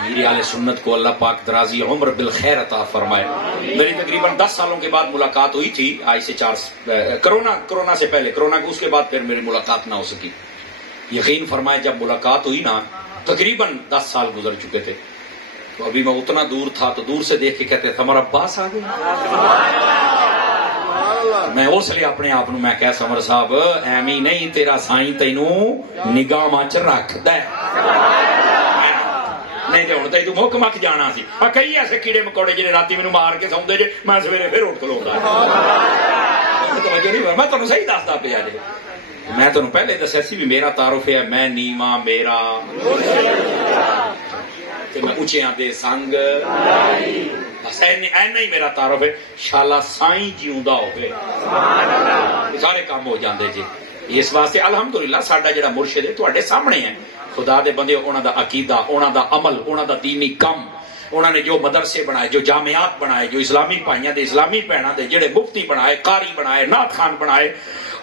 امیر اہل سنت کو اللہ پاک درازی عمر بالخیر عطا فرمائے۔ میری تقریباً 10 سالوں کے بعد ملاقات ہوئی تھی، آج سے 4 کرونا سے پہلے، کرونا کے اس کے بعد پھر میری ملاقات نہ ہو سکی۔ یقین فرمائے جب ملاقات ہوئی نا، تقریباً 10 سال گزر چکے تھے، تو ابھی میں اتنا دور تھا تو دور سے دیکھ کے کہتے تھے ہمارا عباس آ گیا۔ میں اس لیے اپنے آپ میں کہ سمر صاحب ایویں نہیں، تیرا سائیں تینوں نگاہ مچ رکھدا ہے، نہیں تو ہوں تو مک مک جانا سی۔ کئی ایسے کیڑے مکوڑے جی راتی مینوں مار کے سوندے جے، میں سویرے پھر اٹھ کھلوتا۔ میں تمہیں صحیح دستا پیا جی، میں تمہیں پہلے دسیا سی بھی میرا تعارف ہے، میں نیواں میرا میں اچیاں دے سنگ، بس اینا ہی میرا تعارف ہے۔ شالا سائیں جیوندا ہوئے سارے کام ہو جاندے جی۔ اس واسطے الحمدللہ ساڈا جڑا مرشد ہے تواڈے سامنے ہے، خدا دے بندے، انہاں دا عقیدہ، انہاں دا عمل، انہاں دا دینی کم، انہاں نے جو مدرسے بنائے، جو جامعات بنائے، جو اسلامی بھائیاں دے اسلامی بہناں دے جڑے مفتی بنائے، قاری بنائے، نعت خان بنائے،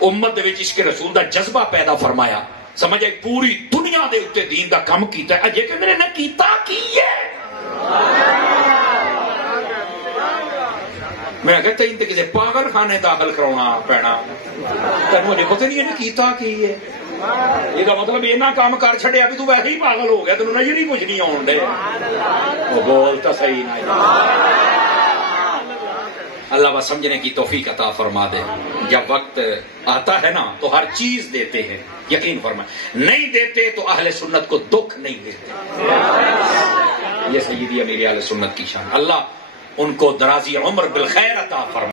امت دے وچ عشق رسول دا جذبہ پیدا فرمایا، سمجھے پوری دنیا دے اوتے دین دا کم کیتا ہے۔ اجے کہ میرے نے کیتا کی ہے، میں کہتا ہی کسی پاگل خانے داخل کراؤنا پینا، تینوں مجھے پتہ نہیں ہے کیتا کی ہے۔ یہ مطلب اینا کام کر چھڑیا بھی تو ویسے ہی پاگل ہو گیا، تینوں نظر ہی کچھ نہیں آن دے، وہ بولتا صحیح نہیں۔ اللہ بس سمجھنے کی توفیق عطا فرما دے۔ جب وقت آتا ہے نا تو ہر چیز دیتے ہیں، یقین فرمائے، نہیں دیتے تو اہل سنت کو دکھ نہیں دیتے۔ یہ سیدی امیر اہل سنت کی شان، اللہ ان کو درازی عمر بالخیر عطا فرمائے۔